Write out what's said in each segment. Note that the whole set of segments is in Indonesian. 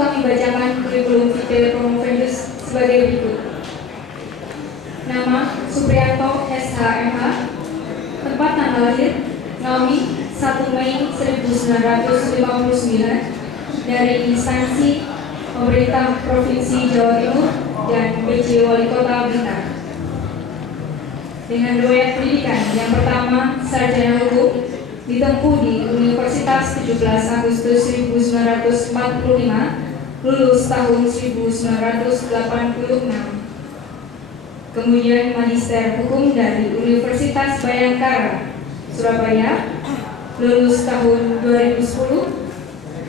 kami bacakan kurikulum vitae promovendus sebagai berikut. Nama Supriyanto SHMH. Tempat tanggal lahir Ngawi 1 Mei 1959 dari instansi pemerintah Provinsi Jawa Timur dan PJ Wali Kota Blitar. Dengan riwayat pendidikan yang pertama sarjana hukum ditempuh di Universitas 17 Agustus 1945, lulus tahun 1986. Kemudian magister hukum dari Universitas Bayangkara, Surabaya, lulus tahun 2010,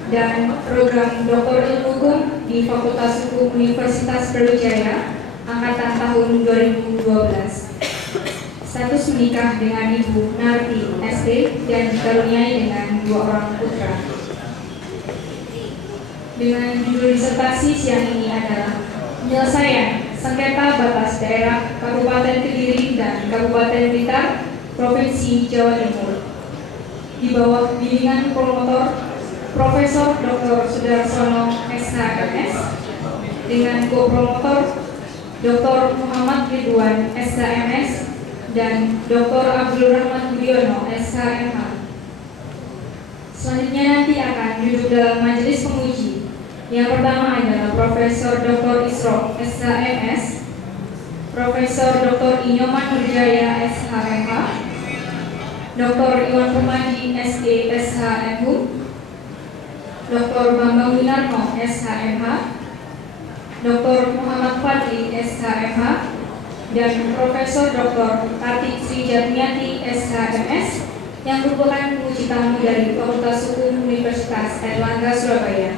dan program Doktor Ilmu Hukum di Fakultas Hukum Universitas Brawijaya, angkatan tahun 2012. Status menikah dengan Ibu Narti SD dan dikaruniai dengan 2 orang putra. Dengan judul disertasi siang ini adalah penyelesaian sengketa batas daerah Kabupaten Kediri dan Kabupaten Blitar, Provinsi Jawa Timur, di bawah bimbingan promotor Profesor Dr. Sudarsono SHMS dengan co-promotor Dr. Muhammad Ridwan SHMS dan Dr. Abdul Rahman Budiono SHMH. Selanjutnya nanti akan duduk dalam majelis penguji. Yang pertama adalah Profesor Dr. Isro SHMS, Profesor Dr. Inyoman Nurjaya SHMH, Dr. Iwan Permadi SE SHMU, Dr. Bambang Winarno SHMH, Dr. Muhammad Fadli SHMH, dan Profesor Dr. Atik Sri Jatniati SHMS yang merupakan penguji tamu dari Fakultas Hukum Universitas Airlangga Surabaya.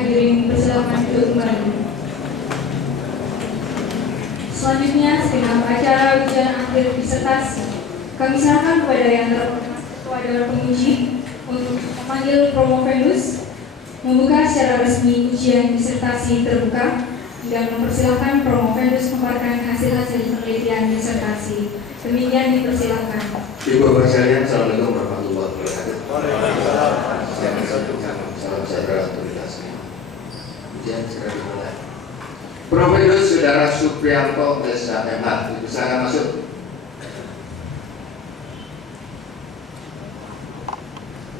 Hadirin persilakan duduk kembali. Selanjutnya dengan acara ujian akhir disertasi, kami serahkan kepada yang terhormat Ketua Dewan Penguji untuk memanggil promovendus, membuka secara resmi ujian disertasi terbuka dan mempersilahkan promovendus memaparkan hasil-hasil penelitian disertasi. Demikian dipersilahkan. Ibu sekalian, Assalamualaikum warahmatullahi wabarakatuh. Salam sejahtera untuk kita semua. Ujian segera dimulai. Profesor Saudara Supriyanto SHMH, silakan masuk.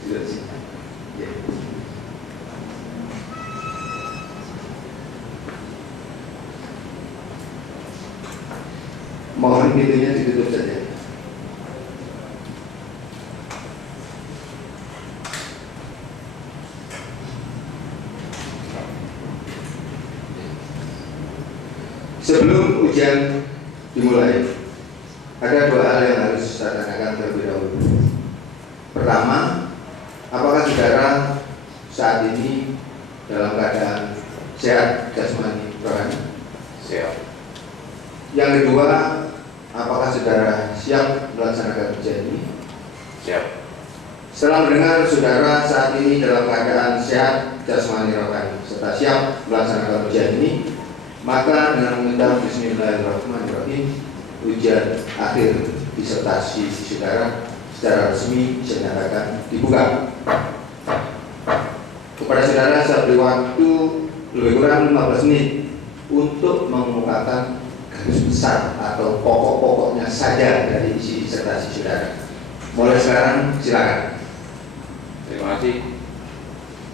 Sudah sih. Ya. Mohon pintunya ditutup saja. Sebelum ujian dimulai, ada 2 hal yang harus saya tanyakan terlebih dahulu. Pertama, apakah saudara saat ini dalam keadaan sehat jasmani rohani? Sehat. Yang kedua, apakah saudara siap melaksanakan ujian ini? Siap. Setelah mendengar saudara saat ini dalam keadaan sehat jasmani rohani serta siap melaksanakan ujian ini, maka dengan meminta Bismillahirrahmanirrahim, ujian akhir disertasi saudara secara resmi bisa dinyatakan dibuka. Kepada saudara saya beri waktu lebih kurang 15 menit untuk mengemukakan garis besar atau pokok-pokoknya saja dari isi disertasi saudara. Mulai sekarang silakan. Terima kasih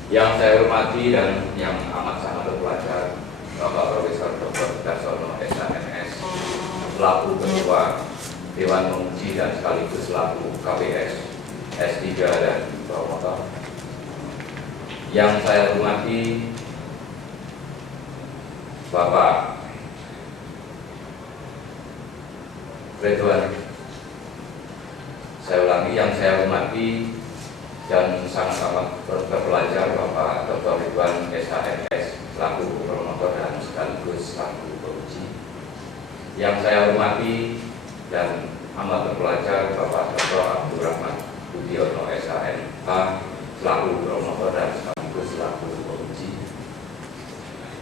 Yang saya hormati dan yang amat sangat terpelajar Bapak Profesor Dr. Darsono SHMS selaku Ketua Dewan Penguji dan sekaligus selaku KPS S3 dan Promotor. Yang saya hormati Bapak Ridwan, saya ulangi, yang saya hormati dan sangat amat terpelajar Bapak Dr. Ridwan SHMS selaku promotor dan sekaligus selaku penguji. Yang saya hormati dan amat terpelajar Bapak Dr. Abdurrahman Budiono SHMH selaku promotor dan sekaligus selaku penguji.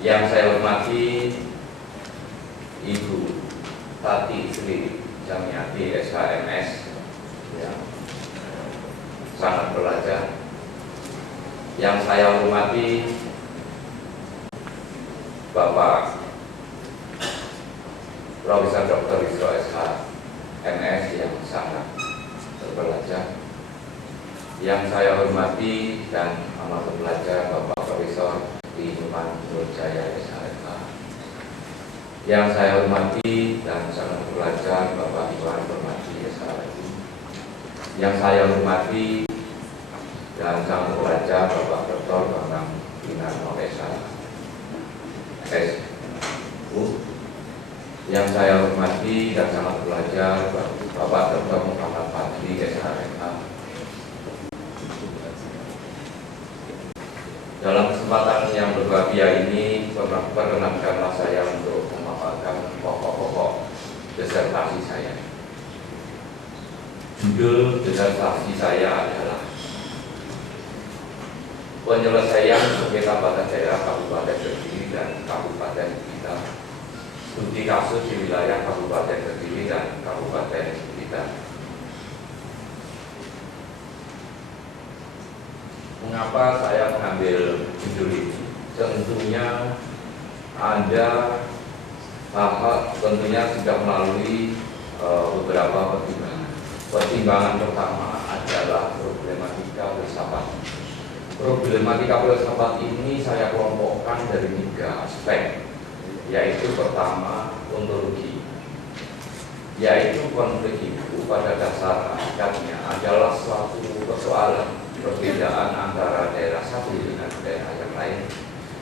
Yang saya hormati Ibu Tati Sri Jamiati SHMS yang sangat belajar. Yang saya hormati Bapak Profesor Dr. Isro SHMS yang sangat terbelajar. Yang saya hormati dan amat terbelajar Bapak Profesor Inyoman Nurjaya SHMH. Yang saya hormati dan sangat terbelajar Bapak Iwan Permadi SHMH. Yang saya hormati dan sangat belajar Bapak Dr. Bambang Winarno SHU. Yang saya hormati dan sangat belajar Bapak Dr. Muhammad Fadli SHMH. Dalam kesempatan yang berbahagia ini, perkenankanlah saya untuk memaparkan pokok-pokok disertasi saya. Judul disertasi saya adalah penyelesaian sengketa batas daerah Kabupaten Kediri dan Kabupaten Blitar. Studi kasus di wilayah Kabupaten Kediri dan Kabupaten Blitar. Mengapa saya mengambil judul ini? Tentunya ada hal tentunya sudah melalui beberapa pertimbangan. Pertimbangan pertama adalah problematika filsafat. Problematika filsafat ini saya kelompokkan dari 3 aspek, yaitu pertama ontologi, yaitu konflik itu pada dasar hakikatnya adalah suatu persoalan perbedaan antara daerah satu dengan daerah yang lain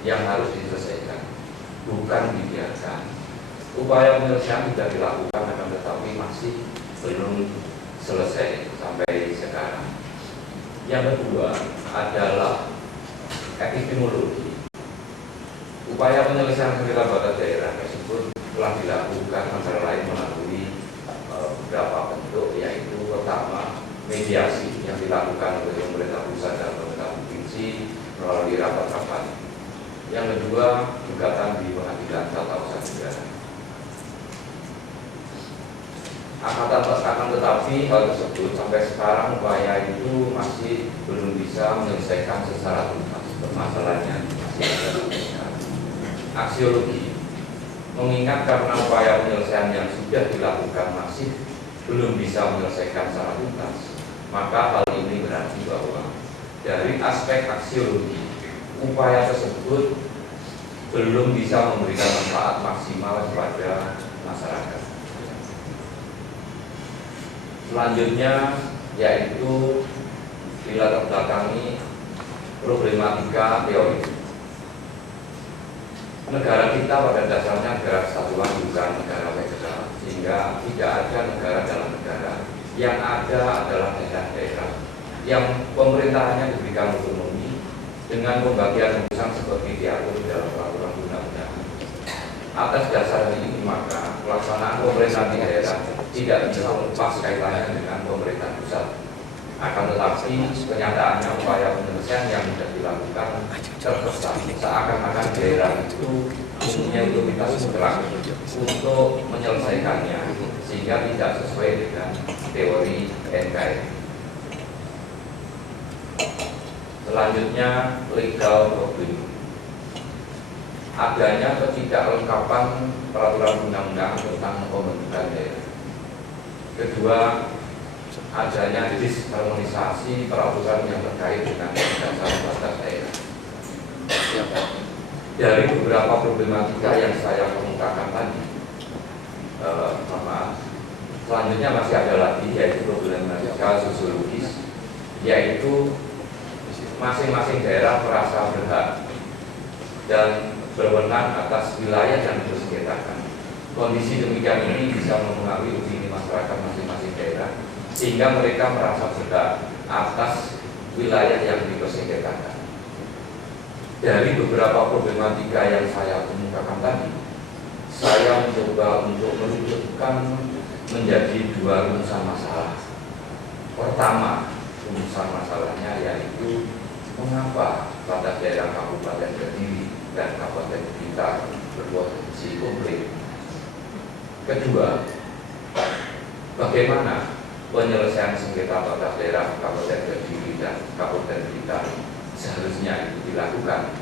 yang harus diselesaikan, bukan dibiarkan. Upaya penyelesaian sudah dilakukan, akan tetapi masih belum selesai sampai sekarang. Yang kedua adalah epistemologi. Upaya penyelesaian sengketa batas daerah tersebut telah dilakukan antara lain melalui beberapa bentuk, yaitu pertama mediasi yang dilakukan oleh pemerintah pusat dan pemerintah provinsi melalui rapat-rapat. Yang kedua, gugatan di pengadilan tata usaha negara. Akan tetapi hal tersebut sampai sekarang upaya itu masih belum bisa menyelesaikan secara tuntas permasalahannya. Aksiologi, mengingat karena upaya penyelesaian yang sudah dilakukan masih belum bisa menyelesaikan secara tuntas, maka hal ini berarti bahwa dari aspek aksiologi upaya tersebut belum bisa memberikan manfaat maksimal kepada masyarakat. Selanjutnya yaitu dilatar belakangi problematika teori. Negara kita pada dasarnya negara kesatuan, bukan negara federal, sehingga tidak ada negara dalam negara. Yang ada adalah daerah-daerah yang pemerintahannya diberikan otonomi dengan pembagian urusan seperti diatur dalam peraturan undang-undang. Atas dasar ini maka pelaksanaan pemerintahan di daerah tidak bisa lepas kaitannya dengan pemerintah pusat. Akan tetapi kenyataannya upaya penyelesaian yang sudah dilakukan terkesan seakan-akan daerah itu punya otoritas mutlak untuk menyelesaikannya, sehingga tidak sesuai dengan teori NKRI. Selanjutnya legal problem. Adanya ketidaklengkapan peraturan undang-undang tentang pembentukan daerah. Kedua, adanya disharmonisasi peraturan yang terkait dengan dasar batas daerah. Dari beberapa problematika yang saya kemukakan tadi, selanjutnya masih ada lagi, yaitu problematika sosiologis, yaitu masing-masing daerah merasa berhak dan berwenang atas wilayah yang disengketakan. Kondisi demikian ini bisa mempengaruhi opini masyarakat masing-masing daerah, sehingga mereka merasa berhak atas wilayah yang dipersengketakan. Dari beberapa problematika yang saya kemukakan tadi, saya mencoba untuk merumuskan menjadi dua rumusan masalah. Pertama, rumusan masalahnya yaitu mengapa batas daerah Kabupaten Kediri dan Kabupaten Blitar berpotensi konflik. Kedua, bagaimana penyelesaian sengketa batas daerah Kabupaten Kediri dan Kabupaten Blitar seharusnya itu dilakukan.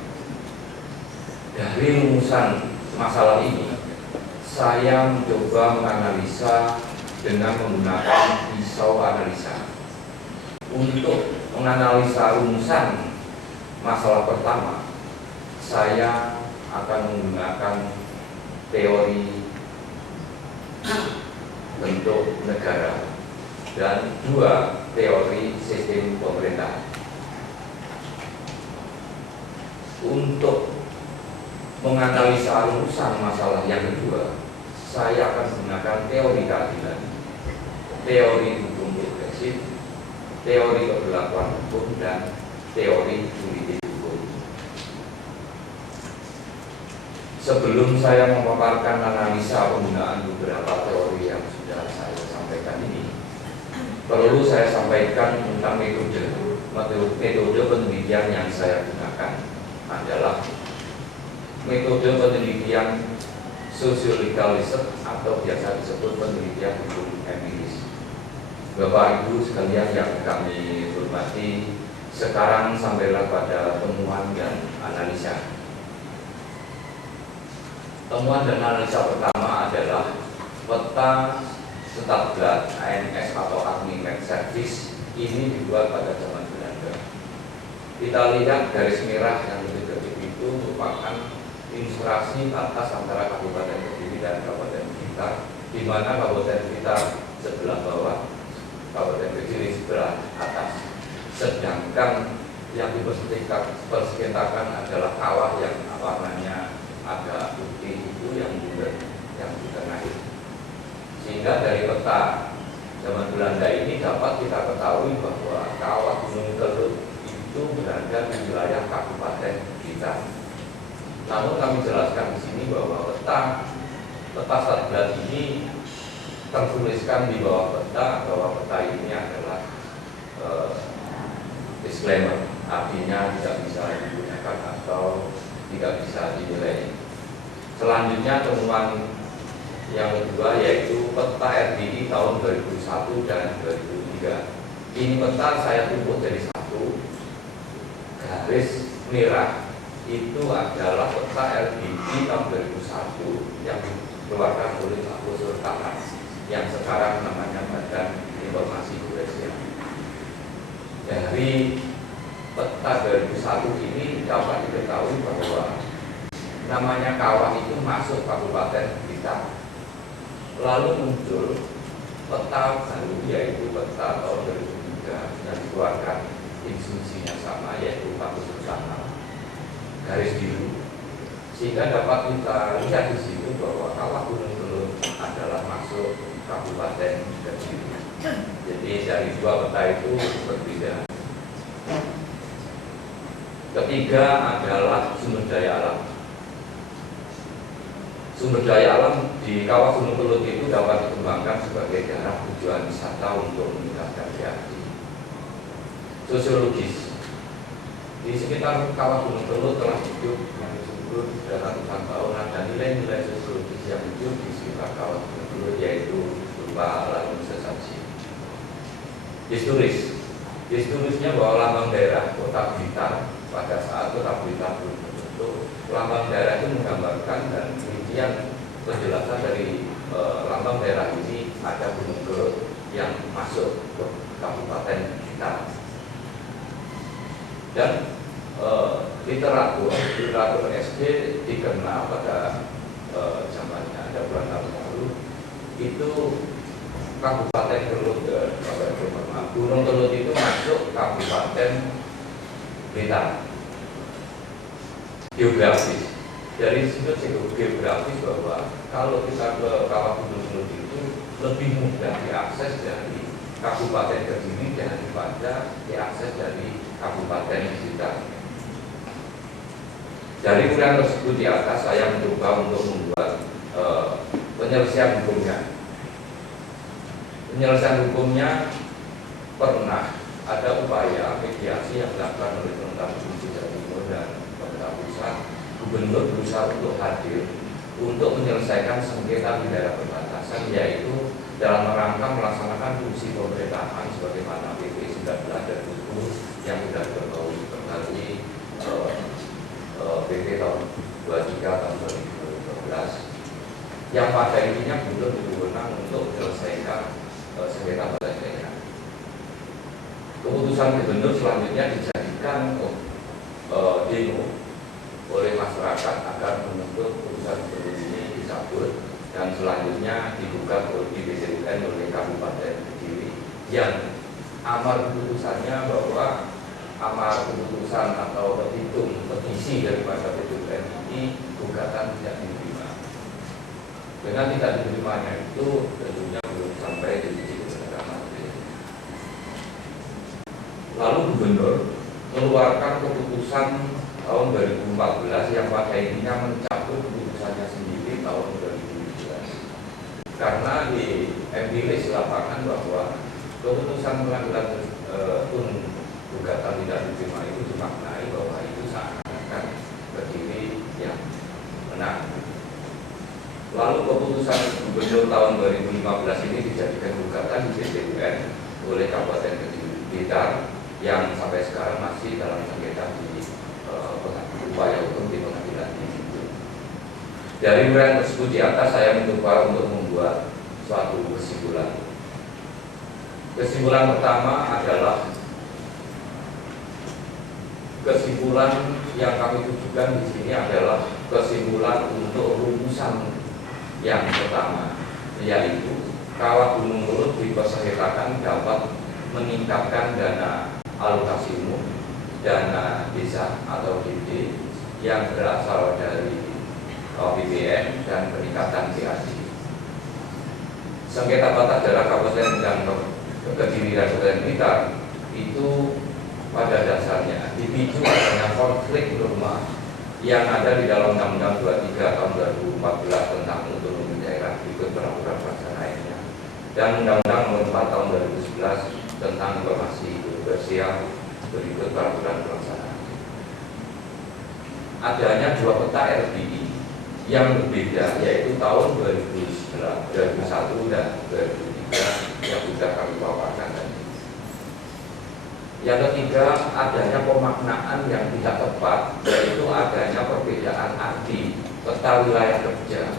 Dari rumusan masalah ini, saya mencoba menganalisa dengan menggunakan pisau analisa. Untuk menganalisa rumusan masalah pertama, saya akan menggunakan teori bentuk negara dan dua teori sistem pemerintahan. Untuk menganalisa rumusan masalah yang kedua, saya akan menggunakan teori keadilan, teori hukum progresif, teori keberlakuan hukum, dan teori juridis hukum. Sebelum saya memaparkan analisa penggunaan beberapa teori yang sudah saya sampaikan ini, perlu saya sampaikan tentang metode penelitian yang saya gunakan adalah metode penelitian sociological research atau biasa disebut penelitian hukum empiris. Bapak Ibu sekalian yang kami hormati, sekarang sampailah pada temuan dan analisa. Temuan dan analisa pertama adalah peta Stadblad ANS atau Administrative Service ini dibuat pada zaman Belanda. Kita lihat garis merah yang detik-detik itu merupakan ilustrasi batas antara Kabupaten Kediri dan Kabupaten Blitar, di mana Kabupaten Blitar sebelah bawah, Kabupaten Kediri sebelah atas. Sedangkan yang dipersengketakan adalah kawah yang warnanya agak putih itu yang bulat, yang di tengah itu. Sehingga dari peta zaman Belanda ini dapat kita ketahui bahwa kawah Gunung Kelut itu berada di wilayah Kabupaten Blitar. Namun kami jelaskan di sini bahwa peta Stadblad ini tertuliskan di bawah peta bahwa peta ini adalah disclaimer, artinya tidak bisa digunakan atau tidak bisa dinilai. Selanjutnya temuan yang kedua yaitu peta RDI tahun 2001 dan 2003. Ini peta saya tumpuk jadi satu. Garis merah itu adalah peta RDI tahun 2001 yang dikeluarkan oleh Pak Kusur Tahan yang sekarang namanya Badan Informasi Indonesia. Dari peta 2001 ini dapat diketahui bahwa namanya kawah itu masuk Kabupaten Blitar. Lalu muncul peta baru yaitu peta tahun 2003 yang dikeluarkan instruksinya sama yaitu Pak Kusur Tahan garis biru, sehingga dapat kita lihat di situ bahwa kawah Gunung Kelut adalah masuk Kabupaten Kediri. Jadi dari dua peta itu berbeda. Ketiga adalah sumber daya alam. Sumber daya alam di kawah Gunung Kelut itu dapat dikembangkan sebagai daerah tujuan wisata untuk meningkatkan rekreasi. Sosiologis, di sekitar kawah Gunung Kelut telah hidup yang disebut sudah ratusan tahun, ada nilai-nilai sosiologis yang hidup di sekitar kawah Gunung Kelut yaitu berupa alam sensasi. Historisnya bahwa lambang daerah Kota Blitar pada saat Kota Blitar belum terbentuk, lambang daerah itu menggambarkan dan kemudian penjelasan dari lambang daerah ini ada Gunung Kelut yang masuk ke Kabupaten Blitar. Dan kita literatur SD dikenal pada zamannya ada bulan tahun lalu itu Kabupaten Kelut, Gunung Kelut itu masuk Kabupaten Blitar. Geografis, dari situ geografis bahwa kalau kita ke kawah Gunung Kelut itu lebih mudah diakses dari Kabupaten Kediri daripada diakses dari Kabupaten Blitar. Dari urian tersebut di atas saya mencoba untuk membuat penyelesaian hukumnya. Penyelesaian hukumnya pernah ada upaya mediasi yang dilakukan oleh pemerintah Provinsi Jawa Timur dan pemerintah pusat. Gubernur berusaha untuk hadir untuk menyelesaikan sengketa di daerah perbatasan, yaitu dalam rangka melaksanakan fungsi pemerintahan sebagaimana PP 19 dan buku yang sudah diperbarui PP tahun 23 tahun 2012 yang pada intinya belum berwenang untuk menyelesaikan sengketa pada daerah. Keputusan gubernur selanjutnya dijadikan demo oleh masyarakat agar menuntut keputusan gubernur ini dicabut dan selanjutnya digugat di PT UN oleh Kabupaten Kediri yang amar keputusannya bahwa amar keputusan atau petisi daripada PT UN ini gugatan tidak diterima. Dengan tidak diterimanya itu tentunya belum sampai di sisi kebenaran. Lalu gubernur mengeluarkan keputusan tahun 2014 yang pada intinya mencabut keputusannya sendiri tahun 2017 karena di empiris lapangan bahwa keputusan pengadilan gugatan tidak diterima itu dimaknai bahwa itu seakan-akan Kediri yang menang. Lalu keputusan gubernur tahun 2015 ini dijadikan gugatan di PT UN oleh Kabupaten Kediri Blitar yang sampai sekarang masih dalam sengketa di upaya hukum di pengadilan tinggi. Dari urian tersebut di atas saya mencoba untuk membuat suatu kesimpulan. Kesimpulan pertama adalah kesimpulan yang kami tujukan di sini adalah kesimpulan untuk rumusan yang pertama, yaitu kawah Gunung Kelut dipersengketakan dapat meningkatkan dana alokasi umum, dana desa atau DD yang berasal dari BPN dan peningkatan PAD. Sengketa batas daerah Kabupaten dan Kediri dan Kabupaten Blitar itu pada dasarnya dipicu adanya konflik norma yang ada di dalam Undang-Undang 23 tahun 2014 tentang otonomi daerah berikut peraturan pelaksana lainnya dan Undang-Undang Nomor 4 tahun 2011 tentang informasi kontroversial berikut peraturan pelaksana. Adanya dua peta RDI yang berbeda, yaitu tahun 2001 dan 2003 yang sudah kami paparkan tadi. Yang ketiga, adanya pemaknaan yang tidak tepat, yaitu adanya perbedaan arti peta wilayah kerja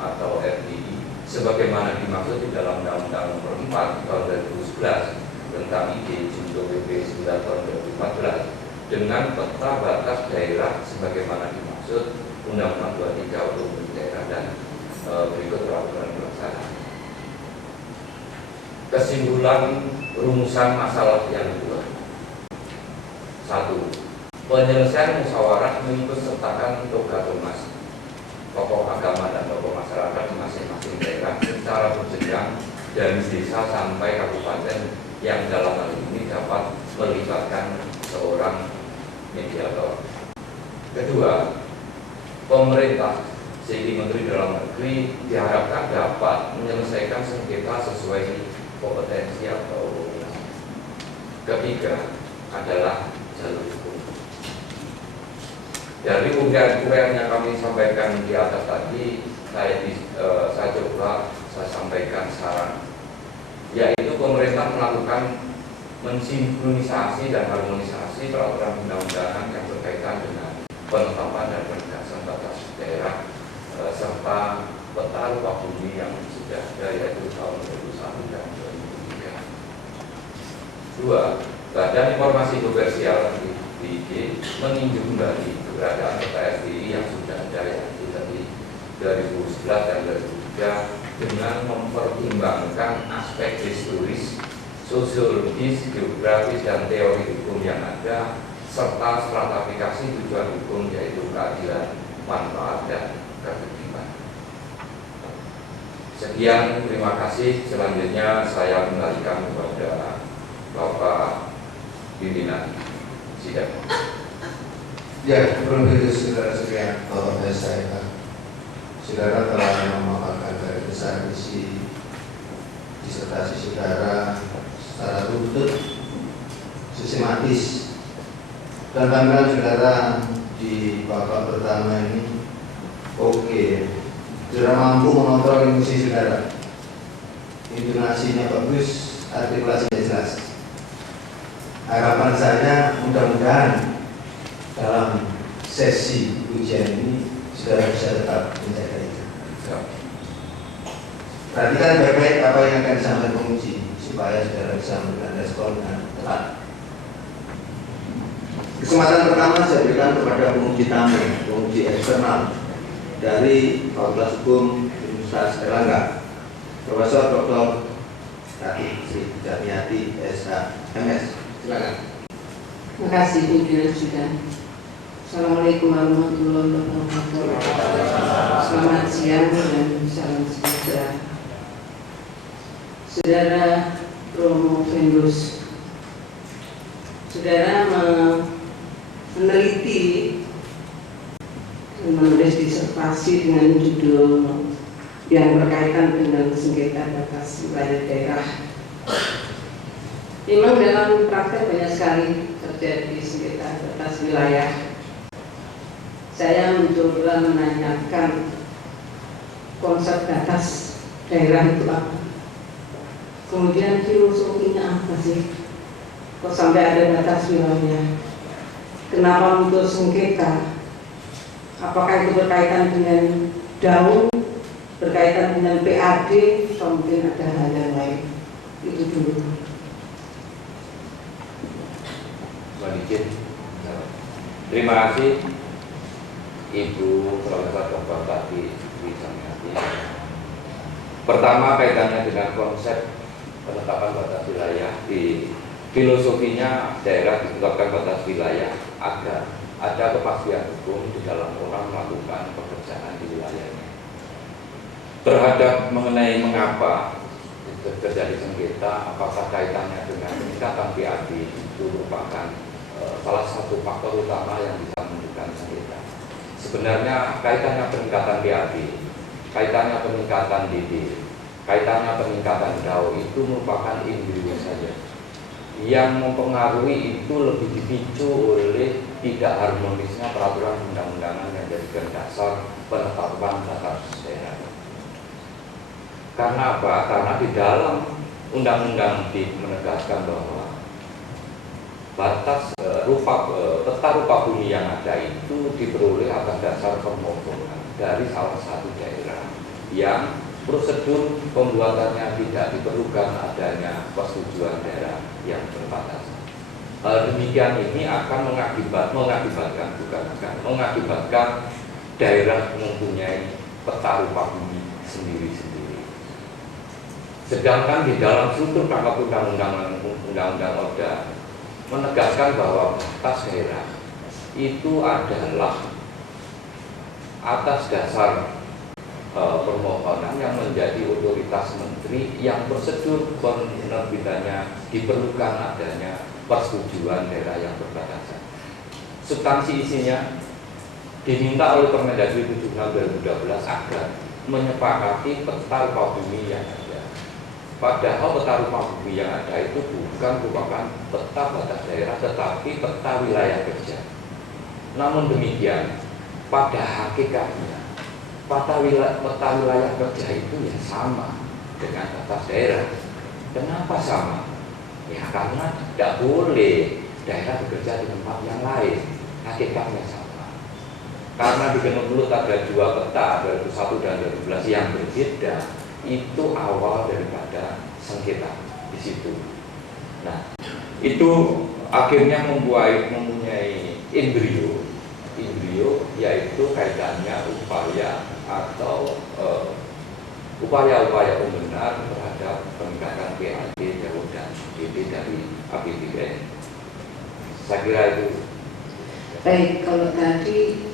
atau RDI sebagaimana dimaksud di dalam Undang-Undang Nomor 4 tahun 2011 tentang ID Junto PP 9 tahun 2014 dengan peta batas daerah sebagaimana dimaksud Undang-Undang 23 otonomi daerah dan berikut peraturan pelaksana. Kesimpulan rumusan masalah yang kedua. 1. Penyelesaian musyawarah mengikut sertakan toga-tomas tokoh agama dan tokoh masyarakat di masing-masing daerah secara berjenjang dari desa sampai kabupaten yang dalam hal ini dapat melibatkan seorang mediator. Kedua, pemerintah sehingga Menteri Dalam Negeri diharapkan dapat menyelesaikan sengketa sesuai kompetensi atau wewenang. Ketiga adalah jalur hukum. Dari unggahan-unggahan yang kami sampaikan di atas tadi, saya coba sampaikan saran, yaitu pemerintah melakukan mensinkronisasi dan harmonisasi peraturan undang-undangan yang berkaitan dengan penetapan dan penegasan batas daerah serta peta rupa bumi yang sudah ada, yaitu tahun 2001 dan 2003. 2. Badan Informasi Komersial BIG meninjau kembali anggota FPI yang sudah ada yaitu dari 2011 dan 2003 dengan mempertimbangkan aspek historis, sosiologis, geografis, dan teori hukum yang ada serta stratifikasi tujuan hukum yaitu keadilan, manfaat, dan ketertiban. Sekian, terima kasih. Selanjutnya saya kembalikan kepada Bapak pimpinan sidang. Ya, sebelum itu saudara-saudara, Bapak saya, saudara telah memaparkan dari besar isi disertasi saudara secara runtut, sistematis, dan tampilan saudara di babak pertama ini oke. Saudara mampu mengontrol emosi saudara, intonasinya bagus, artikulasinya jelas. Harapan saya mudah-mudahan dalam sesi ujian ini saudara bisa tetap menjaga itu. Perhatikan baik-baik apa yang akan disampaikan penguji supaya saudara bisa memberikan respon dengan tepat. Kesempatan pertama saya berikan kepada penguji tamu, penguji eksternal dari Fakultas Hukum Universitas Erlangga, Profesor Dr. Rati Sri Jamiati SHMS. Silakan. Terima kasih pimpinan sidang. Assalamualaikum warahmatullahi wabarakatuh. Selamat siang dan salam sejahtera. Saudara Romo Vendus, saudara meneliti dan menulis disertasi dengan judul yang berkaitan dengan sengketa batas wilayah daerah. Memang dalam praktek banyak sekali terjadi sengketa batas wilayah. Saya mencoba menanyakan konsep batas daerah itu apa, kemudian filosofinya apa sih, kok sampai ada batas wilayah, kenapa muncul sengketa, apakah itu berkaitan dengan daun, berkaitan dengan PAD, atau mungkin ada hal yang lain. Itu dulu. Terima kasih Ibu Profesor Dr. Tati Wisamiati. Pertama, kaitannya dengan konsep penetapan batas wilayah. Di filosofinya daerah ditetapkan batas wilayah agar ada kepastian hukum di dalam orang melakukan pekerjaan di wilayahnya. Terhadap mengenai mengapa terjadi sengketa, apakah kaitannya dengan peningkatan PAD, itu merupakan salah satu faktor utama yang bisa menunjukkan sengketa. Sebenarnya kaitannya peningkatan PAD, kaitannya peningkatan DD, kaitannya peningkatan DAO itu merupakan individu saja. Yang mempengaruhi itu lebih dipicu oleh tidak harmonisnya peraturan undang-undangan yang dijadikan dasar penetapan batas daerah. Karena apa? Karena di dalam undang-undang menegaskan bahwa batas peta rupa bumi yang ada itu diperoleh atas dasar pemotongan dari salah satu daerah yang prosedur pembuatannya tidak diperlukan adanya persetujuan daerah yang berbatasan. Demikian ini akan mengakibatkan daerah mempunyai peta rupa bumi sendiri-sendiri. Sedangkan di dalam struktur rangkap undang-undang Orda menegaskan bahwa batas daerah itu adalah atas dasar permohonan yang menjadi otoritas menteri yang prosedur penerbitannya diperlukan adanya persetujuan daerah yang berbatasan. Substansi isinya diminta oleh Permendagri 76/2012 agar menyepakati peta rupa bumi yang ada. Padahal peta rupa bumi yang ada itu bukan merupakan peta batas daerah, tetapi peta wilayah kerja. Namun demikian, pada hakikatnya peta wilayah kerja itu ya sama dengan batas daerah. Kenapa sama? Ya karena tidak boleh daerah bekerja di tempat yang lain. Hakikatnya sama. Karena di Kemenlut ada dua peta, 2001 dan 2012 yang berbeda. Itu awal daripada sengketa di situ. Nah, itu akhirnya mempunyai embrio yaitu kaitannya upaya atau upaya-upaya pembenar terhadap peningkatan PAD jalur dan PD dari APBN. Saya kira itu. Baik, kalau tadi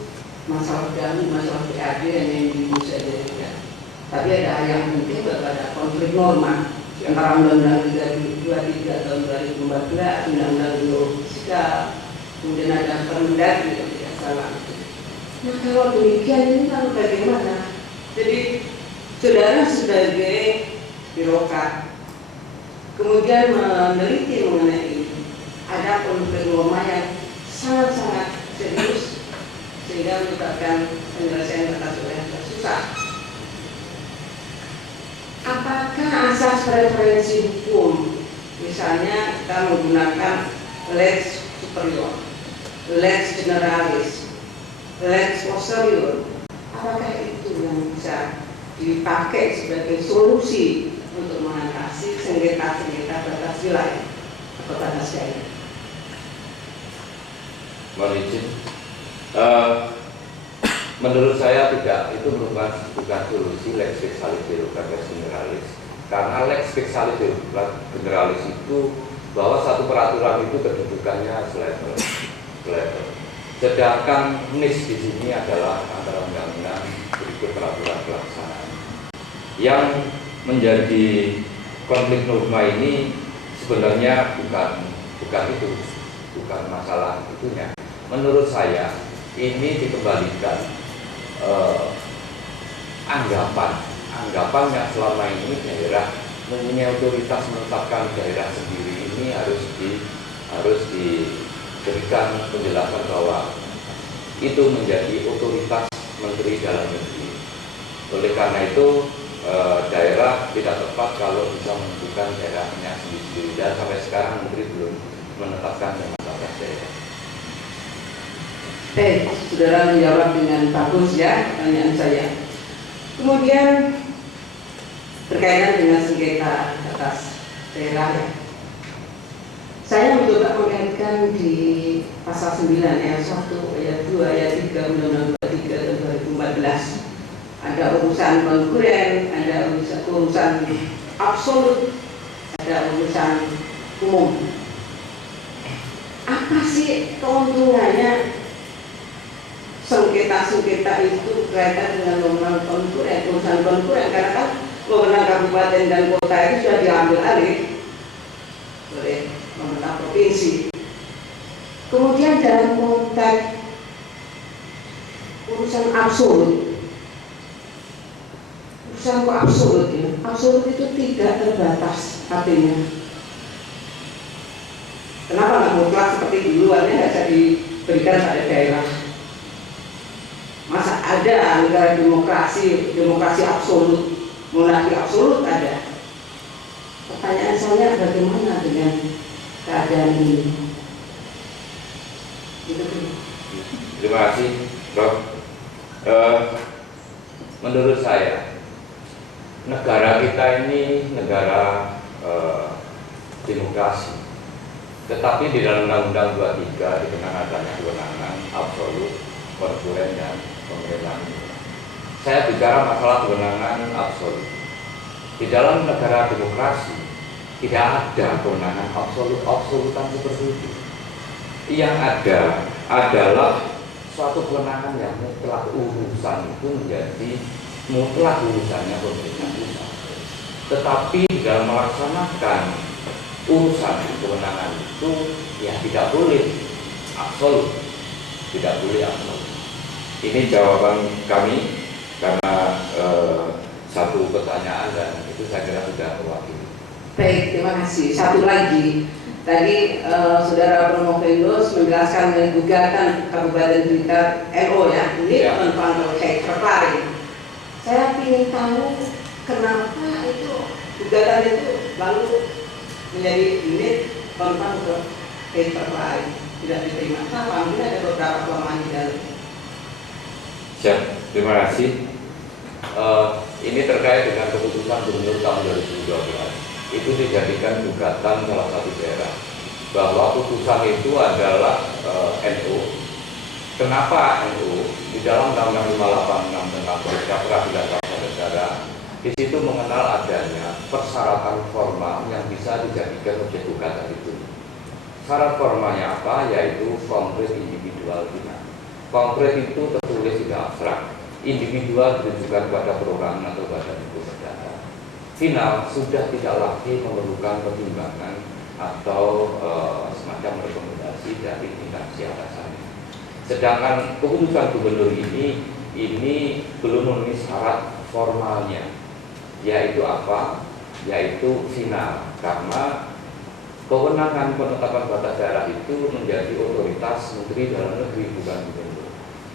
masalah kami, masalah PAD hanya yang diibu saja ya. Tapi ada hal yang penting pada konflik norma antara Undang-Undang 323 tahun 2014, Undang-Undang Geofisika, kemudian ada Permendagri yang tidak salah. Nah kalau demikian ini lalu bagaimana? Jadi saudara sebagai birokrat kemudian meneliti mengenai ini, ada konflik norma yang sangat-sangat serius sehingga menyebabkan penyelesaian atas wilayah susah. Apakah asas preferensi hukum, misalnya kita menggunakan lex superior, lex generalis, lex posterior, apakah itu yang bisa dipakai sebagai solusi untuk mengatasi sengketa-sengketa batas wilayah atau batas daerah? Mohon izin. Menurut saya tidak, itu bukan solusi lex specialis lex generalis, karena lex specialis generalis itu bahwa satu peraturan itu kedudukannya selevel. Sedangkan NIS di sini adalah antara undang-undang berikut peraturan pelaksanaan. Yang menjadi konflik norma ini sebenarnya bukan itu, bukan masalah itunya. Menurut saya ini dikembalikan anggapan yang selama ini daerah mempunyai otoritas menetapkan daerah sendiri ini harus diberikan penjelasan bahwa itu menjadi otoritas Menteri Dalam Negeri. Oleh karena itu daerah tidak tepat kalau bisa menentukan daerahnya sendiri, dan sampai sekarang Menteri belum menetapkan yang batas daerah. Saudara menjawab dengan bagus ya pertanyaan saya. Kemudian berkaitan dengan sengketa atas daerah ya. Saya mencoba mengaitkan di pasal 9 ayat 1, ayat 2, ayat 3 Undang-Undang 23 tahun 2014. Ada urusan konkuren, ada urusan absolut, ada urusan umum. Apa sih keuntungannya sengketa-sengketa itu berkaitan dengan wewenang konkuren, urusan konkuren, karena kan wewenang kabupaten dan kota itu sudah diambil alih oleh pemerintah provinsi. Kemudian dalam konteks urusan absolut, urusan absolut ya, absolut itu tidak terbatas artinya. Kenapa nggak mutlak seperti dulu, artinya nggak bisa diberikan pada daerah? Masa ada negara demokrasi absolut, monarki absolut ada? Pertanyaan saya bagaimana dengan keadaan ini? Terima kasih, Prof. Menurut saya, negara kita ini negara demokrasi. Tetapi di dalam Undang-Undang 23 dikenal adanya kewenangan absolut, konkuren, dan pemerintahan. Saya bicara masalah kewenangan absolut. Di dalam negara demokrasi tidak ada kewenangan absolutan seperti itu. Yang ada adalah suatu kewenangan yang mutlak, urusan itu menjadi mutlak urusannya pemerintah pusat. Tetapi dalam melaksanakan urusan kewenangan itu ya tidak boleh absolut, tidak boleh absolut. Ini jawaban kami karena satu pertanyaan dan itu saya kira sudah mewakili. Baik, terima kasih. Satu lagi, tadi Saudara Promovendos menjelaskan mengenai gugatan Kabupaten Blitar NO ya, ini tentang terkait tertarik. Saya ingin tahu kenapa itu gugatan itu lalu menjadi unit tentang terkait tertarik tidak diterima. Kenapa? Mungkin ada beberapa kelemahan di dalam. Siap, terima kasih. Ini terkait dengan keputusan Gubernur tahun 2012. Itu dijadikan gugatan salah satu daerah bahwa putusan itu adalah NU. Kenapa NU? Itu dalam Undang-Undang 586 tentang Peradilan Tata Negara, di situ mengenal adanya persyaratan formal yang bisa dijadikan objek gugatan itu. Syarat formalnya apa? Yaitu konkret, individual, final. Konkret itu tertulis tidak abstrak. Individual ditujukan pada perorangan atau badan hukum perdata. Final sudah tidak lagi memerlukan pertimbangan atau semacam rekomendasi dari instansi atasannya. Sedangkan keputusan gubernur ini belum memenuhi syarat formalnya, yaitu apa? Yaitu final, karena kewenangan penetapan batas daerah itu menjadi otoritas Menteri Dalam Negeri, bukan gubernur.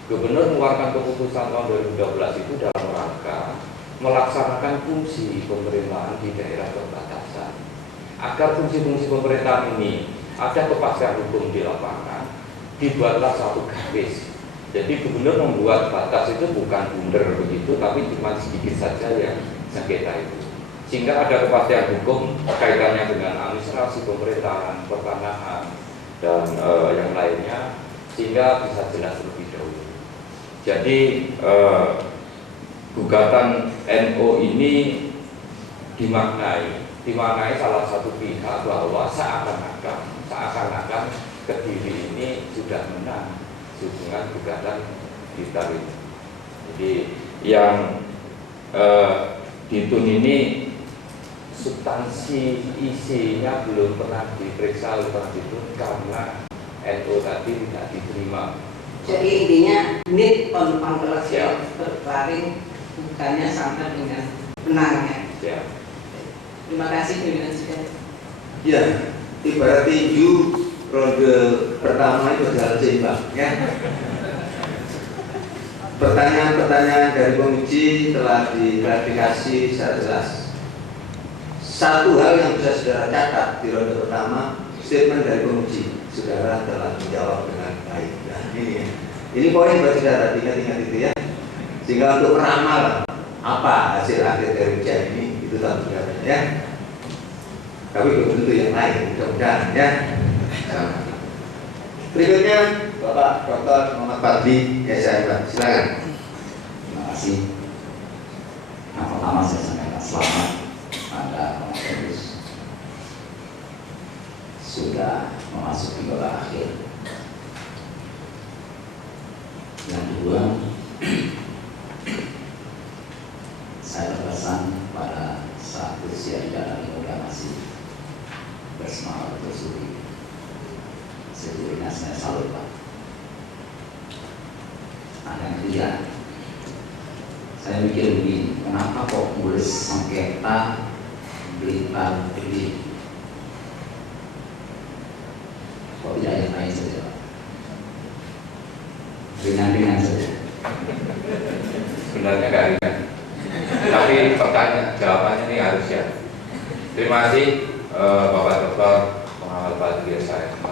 Gubernur mengeluarkan keputusan tahun 2012 itu dalam rangka melaksanakan fungsi pemerintahan di daerah perbatasan. Agar fungsi-fungsi pemerintahan ini ada kepastian hukum di lapangan, dibuatlah satu garis. Jadi gubernur membuat batas itu bukan bundar begitu, tapi cuma sedikit saja yang sengketa itu. Sehingga ada kepastian hukum kaitannya dengan administrasi pemerintahan, pertanahan, dan yang lainnya, sehingga bisa jelas terlebih dahulu. Jadi gugatan NO ini dimaknai salah satu pihak bahwa seakan-akan Kediri ini sudah menang hubungan gugatan kita ini. Jadi yang ditun ini substansi isinya belum pernah diperiksa oleh penitun karena NO tadi tidak diterima. Jadi intinya need on controversial berbaring bukannya sampai dengan menangnya. Ya. Terima kasih pimpinan sidang. Ya, ibarat tinju ronde pertama itu berjalan seimbang, ya. Pertanyaan-pertanyaan dari penguji telah diklarifikasi secara jelas. Satu hal yang bisa saudara catat di ronde pertama, statement dari penguji, saudara telah menjawab dengan baik. Nah, ini poin buat saudara, ingat-ingat itu ya. Sehingga untuk meramal apa hasil akhir dari ujian ini, itu tahu saudara ya. Tapi belum tentu yang lain, mudah-mudahan ya. Berikutnya Bapak Dr. Muhammad Fadli SIM, silakan. Terima kasih. Yang pertama saya sampaikan selamat pada Mas sudah memasuki babak akhir. Yang kedua, saya berpesan pada saat usia di dalam muda masih bersemangat bersuri. Sejujurnya saya salut Pak. Nah, yang ketiga, saya mikir begini, kenapa kok nulis sengketa Blitar Kediri? Kok tidak yang lain saja Pak? Ringan-ringan saja. Sebenarnya nggak ringan, tapi pertanyaan jawabannya ini harus ya. Terima kasih Bapak Dr. Muhammad Fadli SIM.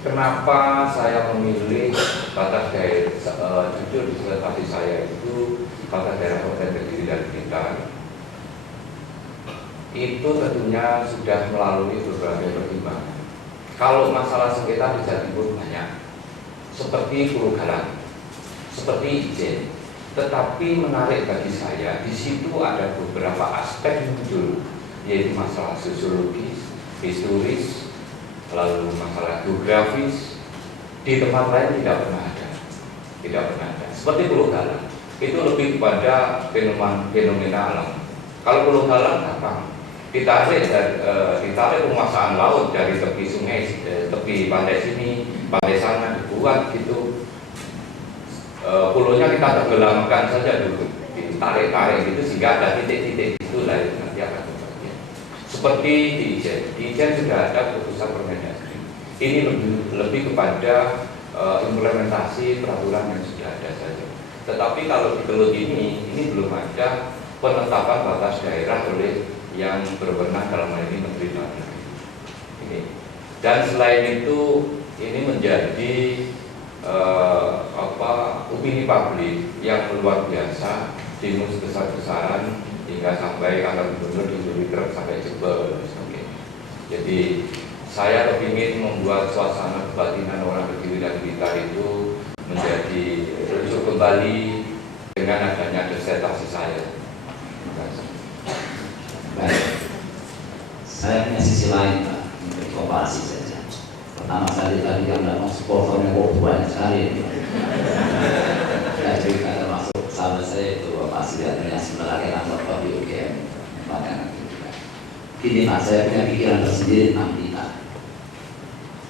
Kenapa saya memilih batas daerah? Jujur disertasi saya itu batas daerah Kabupaten Kediri dan Blitar. Itu tentunya sudah melalui berbagai pertimbangan. Kalau masalah sengketa di Jawa Timur banyak, seperti Pulau Galang, seperti Ijen. Tetapi menarik bagi saya, di situ ada beberapa aspek yang muncul, yaitu masalah sosiologis, historis, lalu masalah geografis. Di tempat lain tidak pernah ada. Seperti Pulau Galang, itu lebih kepada fenomena alam. Kalau Pulau Galang gampang, ditarik penguasaan laut dari tepi sungai, tepi pantai sini, pantai sana dibuat gitu. Pulaunya kita tenggelamkan saja dulu, ditarik-tarik gitu sehingga ada titik-titik itu lain nanti akan kemudian. Seperti di Ijen sudah ada keputusan Permendagri. Ini lebih kepada implementasi peraturan yang sudah ada saja. Tetapi kalau di Kelut ini belum ada penetapan batas daerah oleh yang berwenang dalam hal ini Menteri Dalam Negeri. Ini. Dan selain itu ini menjadi opini publik yang luar biasa, demo besar-besaran hingga sampai kantor gubernur diberi truk sampai Jebel dan sebagainya. Jadi saya kepingin membuat suasana kebatinan orang Kediri dan Blitar itu menjadi rujuk kembali dengan adanya disertasi saya. Terima kasih. Baik, saya punya sisi lain Pak, untuk komparasi saja. Pertama tadi kan dalam supporternya kok banyak sekali. Saya juga termasuk sahabat saya itu Bapak Silianto yang sebenarnya kan Bapak di UGM. Gini Pak, saya punya pikiran tersendiri tentang kita.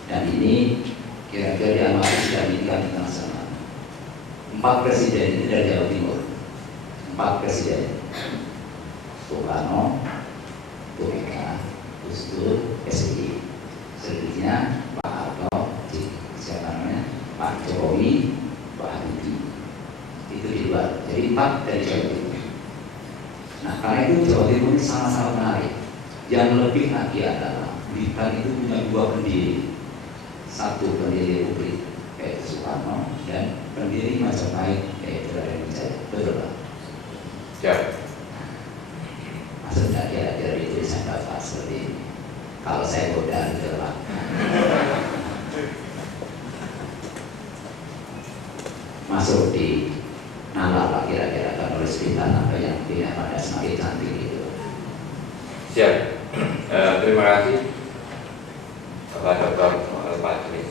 Dan ini kira-kira diamati sudah pendidikan internasional. 4 presiden ini dari Jawa Timur. 4 presiden. Soekarno, Bumega, Gus Dur, SBY. Selanjutnya Pak Harto, siapa namanya? Pak Jokowi, Pak Habibie. Itu di luar. Jadi 4 dari Jawa Timur. Nah, karena itu Jawa Timur ini sama-sama menarik. Yang lebih lagi adalah Blitar itu punya 2 pendiri. Satu pendiri Republik yaitu Soekarno dan pendiri Majapahit yaitu Raden Wijaya. Betul Pak? Ya. Maksudnya kira-kira di tulisan Bapak seperti ini. Kalau saya goda gitu Pak. Masuk di nalar Pak kira-kira kan oleh Blitar apa yang punya pada semakin cantik gitu. Siap. Terima kasih kepada Dr. Patris.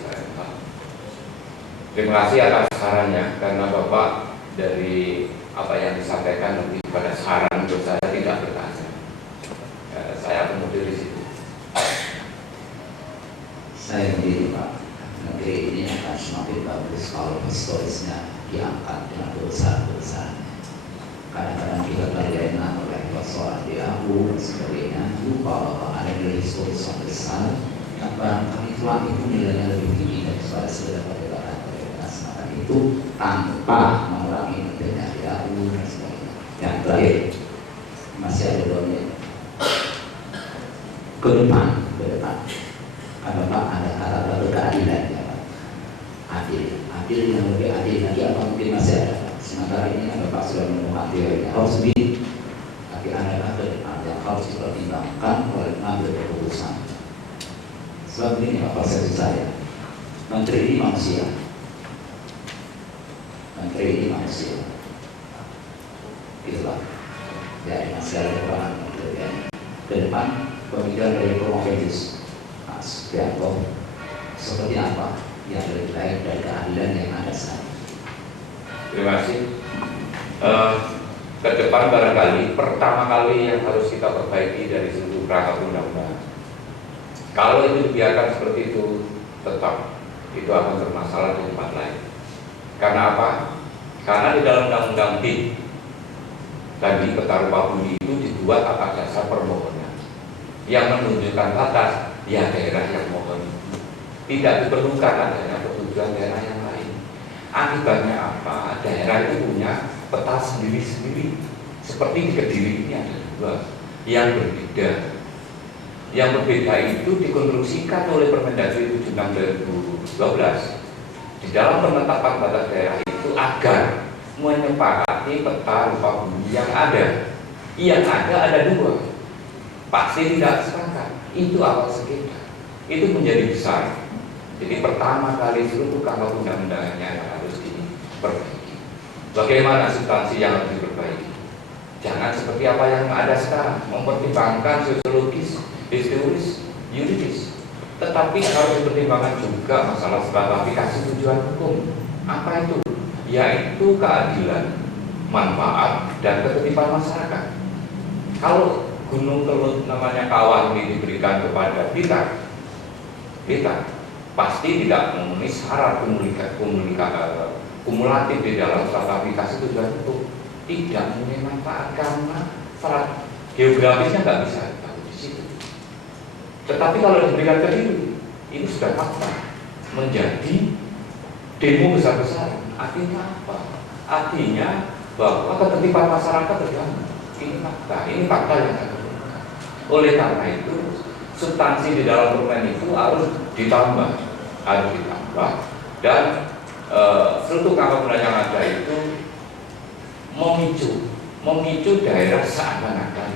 Terima kasih atas sarannya, karena Bapak dari apa yang disampaikan lebih pada saran, untuk saya tidak bertanya. Saya kemudian di situ. Saya sendiri Pak, negeri ini akan semakin bagus kalau historisnya diangkat dengan dosa-dosanya. Kadang-kadang kita terlena oleh persoalan diaku dan sebagainya, lupa bahwa ada nilai historis yang besar yang barangkali telah itu nilainya lebih tinggi daripada segala perdebatan semacam itu tanpa mengurangi nilainya diaku dan sebagainya. Yang terakhir masih ada 2 menit. Ke depan, ada Pak, ada kata keadilan ya Pak. Adil yang lebih adil lagi apa mungkin masih ada Pak. Sementara ini ada Pak sudah menemukan teorinya harus lebih, tapi ada ke depan yang harus dipertimbangkan oleh mengambil keputusan. Sebab ini Pak persepsi saya, menteri ini manusia, itulah dari masalah depan ke depan pemikiran dari Prometheus Pak Supriyanto seperti apa yang lebih baik dari keadilan yang ada saat ini. Terima kasih. Ke depan barangkali pertama kali yang harus kita perbaiki dari seluruh perangkat undang-undang. Kalau itu dibiarkan seperti itu, tetap itu akan bermasalah di tempat lain. Karena apa? Karena di dalam undang-undang BIN tadi Peta Rupa Bumi itu dibuat atas dasar permohonan yang menunjukkan batas ya daerah yang mohon. Tidak diperlukan adanya persetujuan daerah yang lain. Akibatnya apa? Daerah itu punya peta sendiri-sendiri. Seperti di Kediri ini ada 2 yang berbeda. Yang berbeda itu dikonstruksikan oleh Permendagri 76 2012 di dalam penetapan batas daerah itu agar menyepakati peta rupa bumi yang ada. Yang ada 2. Pasti tidak sepakat. Itu awal sengketa. Itu menjadi besar. Jadi pertama kali seluruh kawat undang-undangnya harus diperbaiki. Bagaimana substansi yang harus diperbaiki? Jangan seperti apa yang ada sekarang, mempertimbangkan sosiologis, historis, yuridis. Tetapi harus dipertimbangkan juga masalah stratifikasi tujuan hukum. Apa itu? Yaitu keadilan, manfaat, dan ketertiban masyarakat. Kalau Gunung Kelut namanya kawah ini diberikan kepada Blitar, pasti tidak memenuhi syarat kumulatif di dalam stratifikasi tujuan hukum. Tidak mempunyai manfaat karena syarat geografisnya nggak bisa tahu di situ. Tetapi kalau diberikan ke ini sudah fakta menjadi demo besar-besaran. Artinya apa? Artinya bahwa ketertiban masyarakat terganggu. Ini fakta yang saya kemukakan. Oleh karena itu, substansi di dalam permen itu harus ditambah, dan seluruh kawat yang ada itu memicu daerah seakan-akan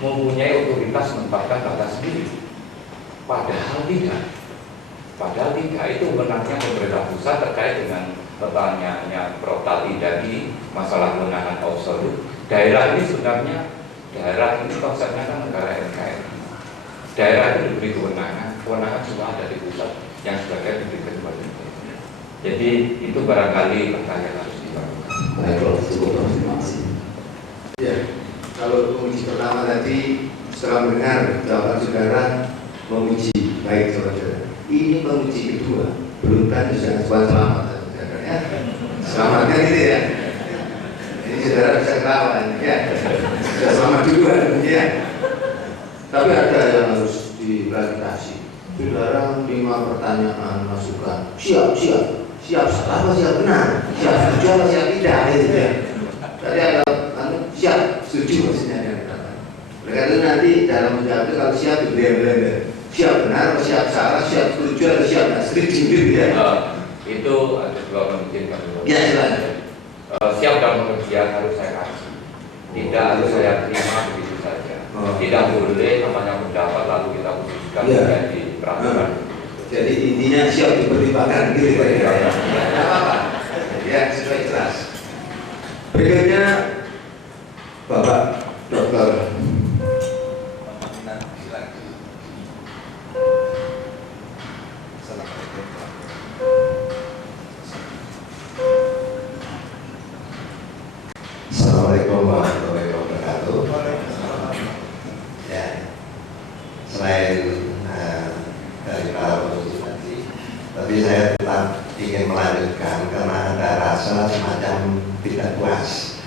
mempunyai otoritas menetapkan batas sendiri. Padahal tidak. Itu benarnya pemerintah pusat terkait dengan pertanyaannya Prof. Tati tadi masalah kewenangan absolut, daerah ini sebenarnya konsepnya kan negara NKRI. Daerah itu diberi kewenangan semua ada di pusat, yang sebagian diberikan kepada daerah. Jadi itu barangkali pertanyaan harus dilakukan. Baik, Prof. Cukup, Prof. Terima kasih. Ya, kalau penguji pertama tadi setelah mendengar jawaban saudara menguji baik saudara. Ini penguji kedua, belum kan sudah selamat saudara ya. Selamatkan gitu ya. Ini saudara bisa ketawa ya. Sudah selamat duluan ya. Tapi ada yang harus diklarifikasi. Saudara 5 pertanyaan masukan. Siap salah apa siap benar? Siap setuju apa siap tidak gitu ya. Tadi ada siap setuju maksudnya yang katakan. Oleh karena itu nanti dalam menjawab itu kalau siap dibeli-beli. Siap benar atau siap salah, siap setuju atau siap tidak setuju gitu ya. Itu ada dua kemungkinan. Ya silakan. Siap dan pengertian harus saya kasih. Tidak harus saya terima begitu saja. Tidak boleh namanya pendapat lalu kita khususkan menjadi peraturan. Jadi intinya siap dipertimbangkan gitu ya. Tidak apa-apa. Ya sudah jelas. Berikutnya Bapak Dokter. Assalamualaikum warahmatullahi wabarakatuh. Ya, selain dari para penguji tadi, tapi saya tetap ingin melanjutkan karena ada rasa semacam tidak puas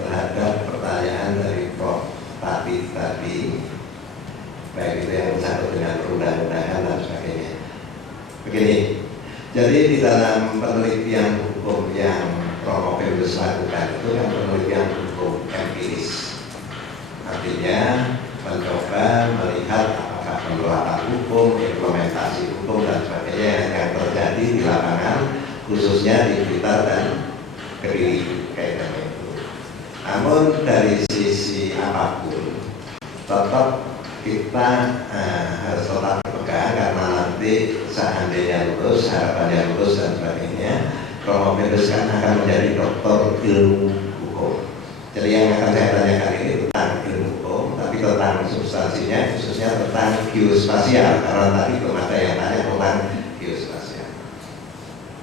terhadap pertanyaan dari Prof. Tati tadi, baik itu yang bersangkut dengan perundang-undangan dan sebagainya. Begini, jadi di dalam penelitian hukum yang Romo Pemdes lakukan itu kan penelitian hukum empiris, artinya mencoba melihat apakah penerapan hukum, implementasi hukum dan sebagainya yang terjadi di lapangan, khususnya di Blitar dan Kediri kaitannya itu. Namun dari sisi apapun, tetap kita harus tetap pegang karena nanti seandainya lulus, harapannya lulus dan sebagainya, Romo Pemdes kan akan menjadi doktor ilmu hukum. Jadi yang akan saya tanyakan ini tentang ilmu hukum, tapi tentang substansinya, khususnya tentang geospasial, karena tadi belum ada yang tanya tentang geospasial.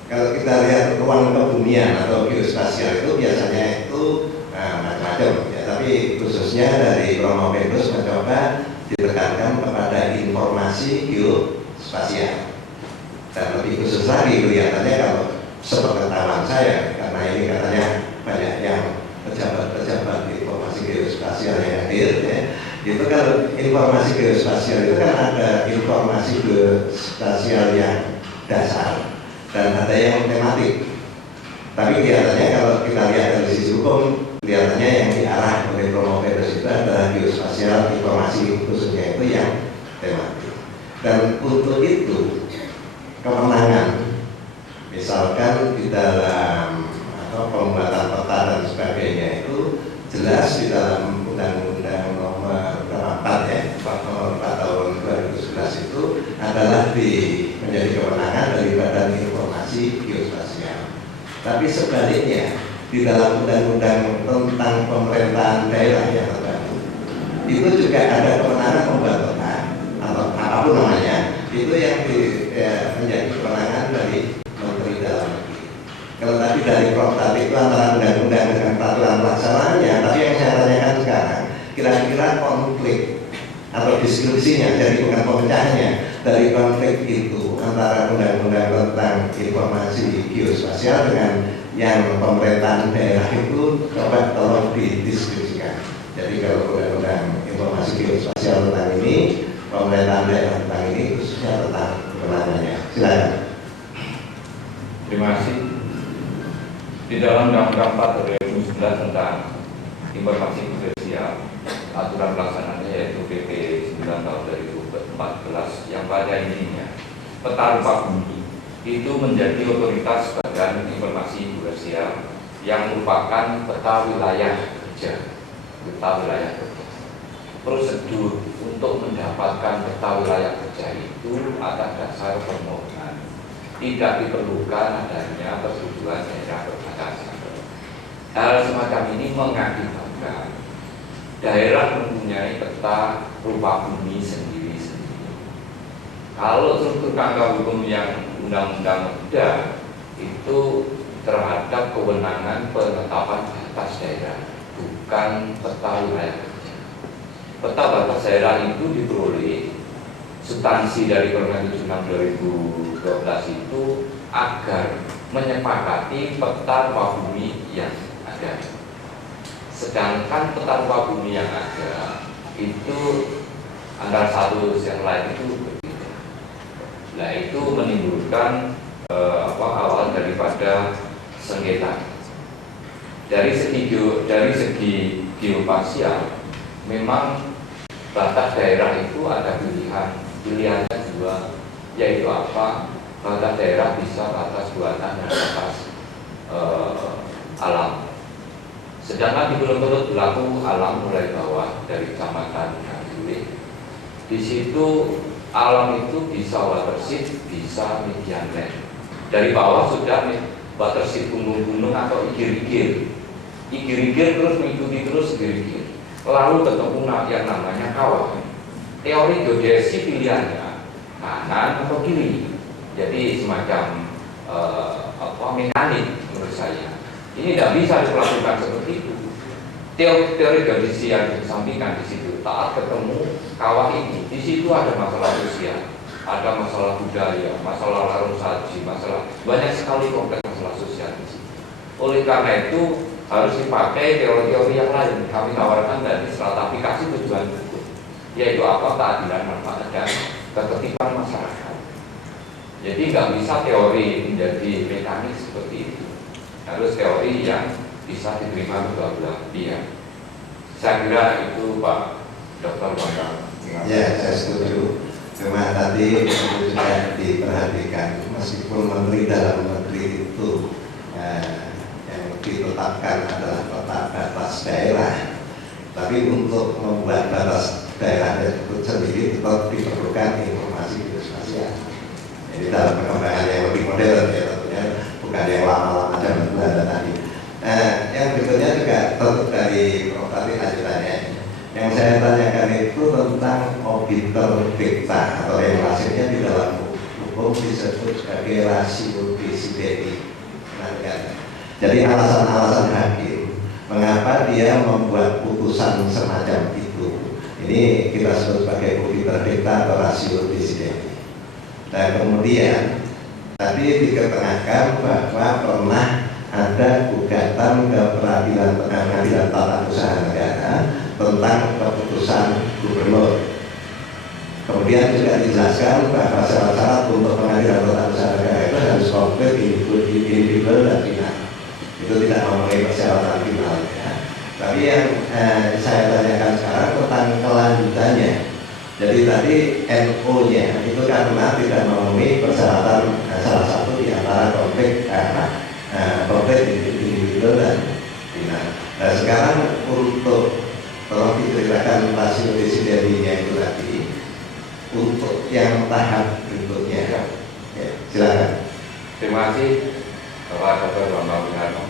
Kalau kita lihat ruang kebumian atau geospasial itu biasanya itu macam-macam, ya, tapi khususnya dari Romo Pemdes mencoba ditekankan kepada informasi geospasial. Dan lebih khusus lagi kelihatannya kalau sepengetahuan saya, karena ini katanya banyak yang pejabat-pejabat informasi geospasial yang hadir, ya, itu kalau informasi geospasial itu kan ada informasi geospasial yang dasar dan ada yang tematik. Tapi kelihatannya kalau kita lihat dari sisi hukum, kelihatannya yang diarah oleh Romo Pemdes itu adalah geospasial informasi khususnya itu yang tematik. Dan untuk itu kewenangan, misalkan di dalam pembuatan peta dan sebagainya itu jelas di dalam Undang-Undang Nomor 4 ya, Nomor 4 tahun 2011 itu adalah menjadi kewenangan dari Badan Informasi Geospasial. Tapi sebaliknya di dalam Undang-Undang tentang pemerintahan daerah yang terbaru itu juga ada kewenangan membuat peta atau apapun namanya, itu yang menjadi kewenangan dari Menteri Dalam Negeri. Kalau tadi dari Prof. Tati itu antara undang-undang dengan peraturan pelaksanaannya, tapi yang saya tanyakan sekarang, kira-kira konflik atau diskusinya, jadi bukan pemecahannya, dari konflik itu antara undang-undang tentang informasi geospasial dengan yang pemerintahan daerah itu coba tolong didiskusikan. Jadi kalau undang-undang informasi geospasial tentang ini, pemerintahan daerah tentang ini, khususnya tentang kewenangannya. Silakan. Terima kasih. Di dalam Undang-Undang 4 2009 tentang informasi geospasial, aturan pelaksanaannya yaitu PP 9 tahun 2014 yang pada intinya peta rupa bumi itu menjadi otoritas Badan Informasi Geospasial yang merupakan peta wilayah kerja. Prosedur untuk mendapatkan peta wilayah kerja itu atas dasar permohonan tidak diperlukan adanya persetujuan daerah perbatasan. Hal semacam ini mengakibatkan daerah mempunyai peta rupa bumi sendiri-sendiri. Kalau struktur kerangka hukum yang undang-undang ada itu terhadap kewenangan penetapan batas daerah, bukan peta wilayah kerja. Peta batas daerah itu diperoleh substansi dari Permen 76 2012 itu agar menyepakati peta rupa bumi yang ada. Sedangkan peta rupa bumi yang ada itu antara satu yang lain itu berbeda. Nah, itu menimbulkan awal daripada sengketa. Dari segi geospasial, memang batas daerah itu ada pilihannya dua, yaitu apa? Batas daerah bisa batas buatan dan batas alam. Sedangkan di Gunung Turut berlaku alam mulai bawah dari kecamatan Kaliurip. Di situ alam itu bisa watershed, bisa median land. Dari bawah sudah watershed gunung-gunung atau igir-igir terus mengikuti terus igir-igir. Lalu ketemu yang namanya kawah. Teori geodesi pilihannya kanan atau kiri. Jadi semacam mekanik menurut saya. Ini tidak bisa dilakukan seperti itu. Teori geodesi yang disampaikan di situ, saat ketemu kawah ini, di situ ada masalah sosial, ada masalah budaya, masalah larung saji, masalah banyak sekali kompleks masalah sosial di situ. Oleh karena itu harus dipakai teori-teori yang lain. Kami tawarkan dari stratifikasi tujuan berikut, yaitu apa? Keadilan manfaat dan ketertiban masyarakat. Jadi nggak bisa teori menjadi mekanik seperti itu. Harus teori yang bisa diterima kedua belah pihak. Saya kira itu Pak Dr. Bambang. Ya, saya setuju. Cuma tadi sudah diperhatikan, meskipun Menteri Dalam Negeri itu yang ditetapkan adalah peta batas daerah, tapi untuk membuat batas daerah itu sendiri tetap diperlukan informasi geospasial. Jadi dalam perkembangan yang lebih modern ya tentunya, bukan yang lama-lama zaman Belanda tadi. Yang berikutnya juga tentu dari Prof. Tadi lanjutannya. Yang saya tanyakan itu tentang obitur dicta atau yang hasilnya di dalam hukum disebut sebagai ratio desideri. Jadi alasan-alasan hakim mengapa dia membuat putusan semacam itu, ini kita sebut sebagai obitur dicta atau ratio desideri. Dan kemudian tadi diketengahkan bahwa pernah ada gugatan ke pengadilan tata usaha negara tentang keputusan gubernur. Kemudian juga dijelaskan bahwa syarat-syarat untuk pengadilan tata usaha negara itu harus konkret, individual dan final. Itu tidak memenuhi persyaratan final ya. Tapi yang saya tanyakan sekarang tentang kelanjutannya. Jadi tadi NO-nya itu karena tidak memenuhi persyaratan salah satu di antara konflik individual dan final. Nah sekarang untuk tolong diceritakan rasio desiderinya itu tadi untuk yang tahap berikutnya. Ya, silakan. Terima kasih Bapak Dr. Bambang Winarno.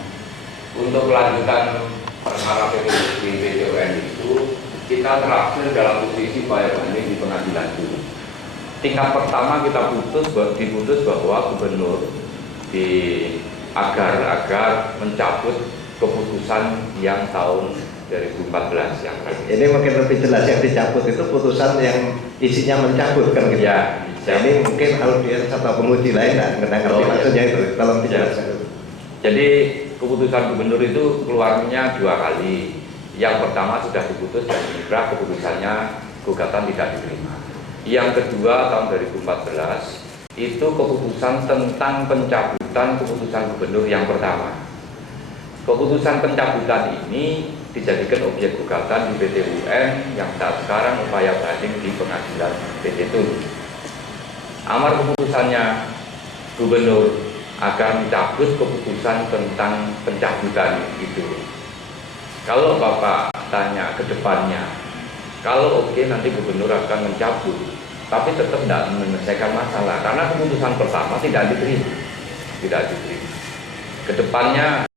Untuk kelanjutan perkara PTUN itu kita terakhir dalam posisi upaya banding di pengadilan dulu. Tingkat pertama kita diputus bahwa gubernur agar mencabut keputusan yang tahun 2014 yang tadi. Ini mungkin lebih jelas yang dicabut itu putusan yang isinya mencabut kan gitu. Ya, ini mungkin audiens atau penguji lain nggak ngerti maksudnya itu. Tolong dijelaskan. Jadi keputusan gubernur itu keluarnya 2 kali. Yang pertama sudah diputus dan inkrah, keputusannya gugatan tidak diterima. Yang kedua tahun 2014 itu keputusan tentang pencabutan keputusan gubernur yang pertama. Keputusan pencabutan ini dijadikan objek gugatan di PTUN yang saat sekarang upaya banding di pengadilan PT Tun. Amar keputusannya gubernur agar mencabut keputusan tentang pencabutan itu. Kalau Bapak tanya ke depannya, kalau nanti gubernur akan mencabut tapi tetap tidak menyelesaikan masalah karena keputusan pertama tidak diterima. Kedepannya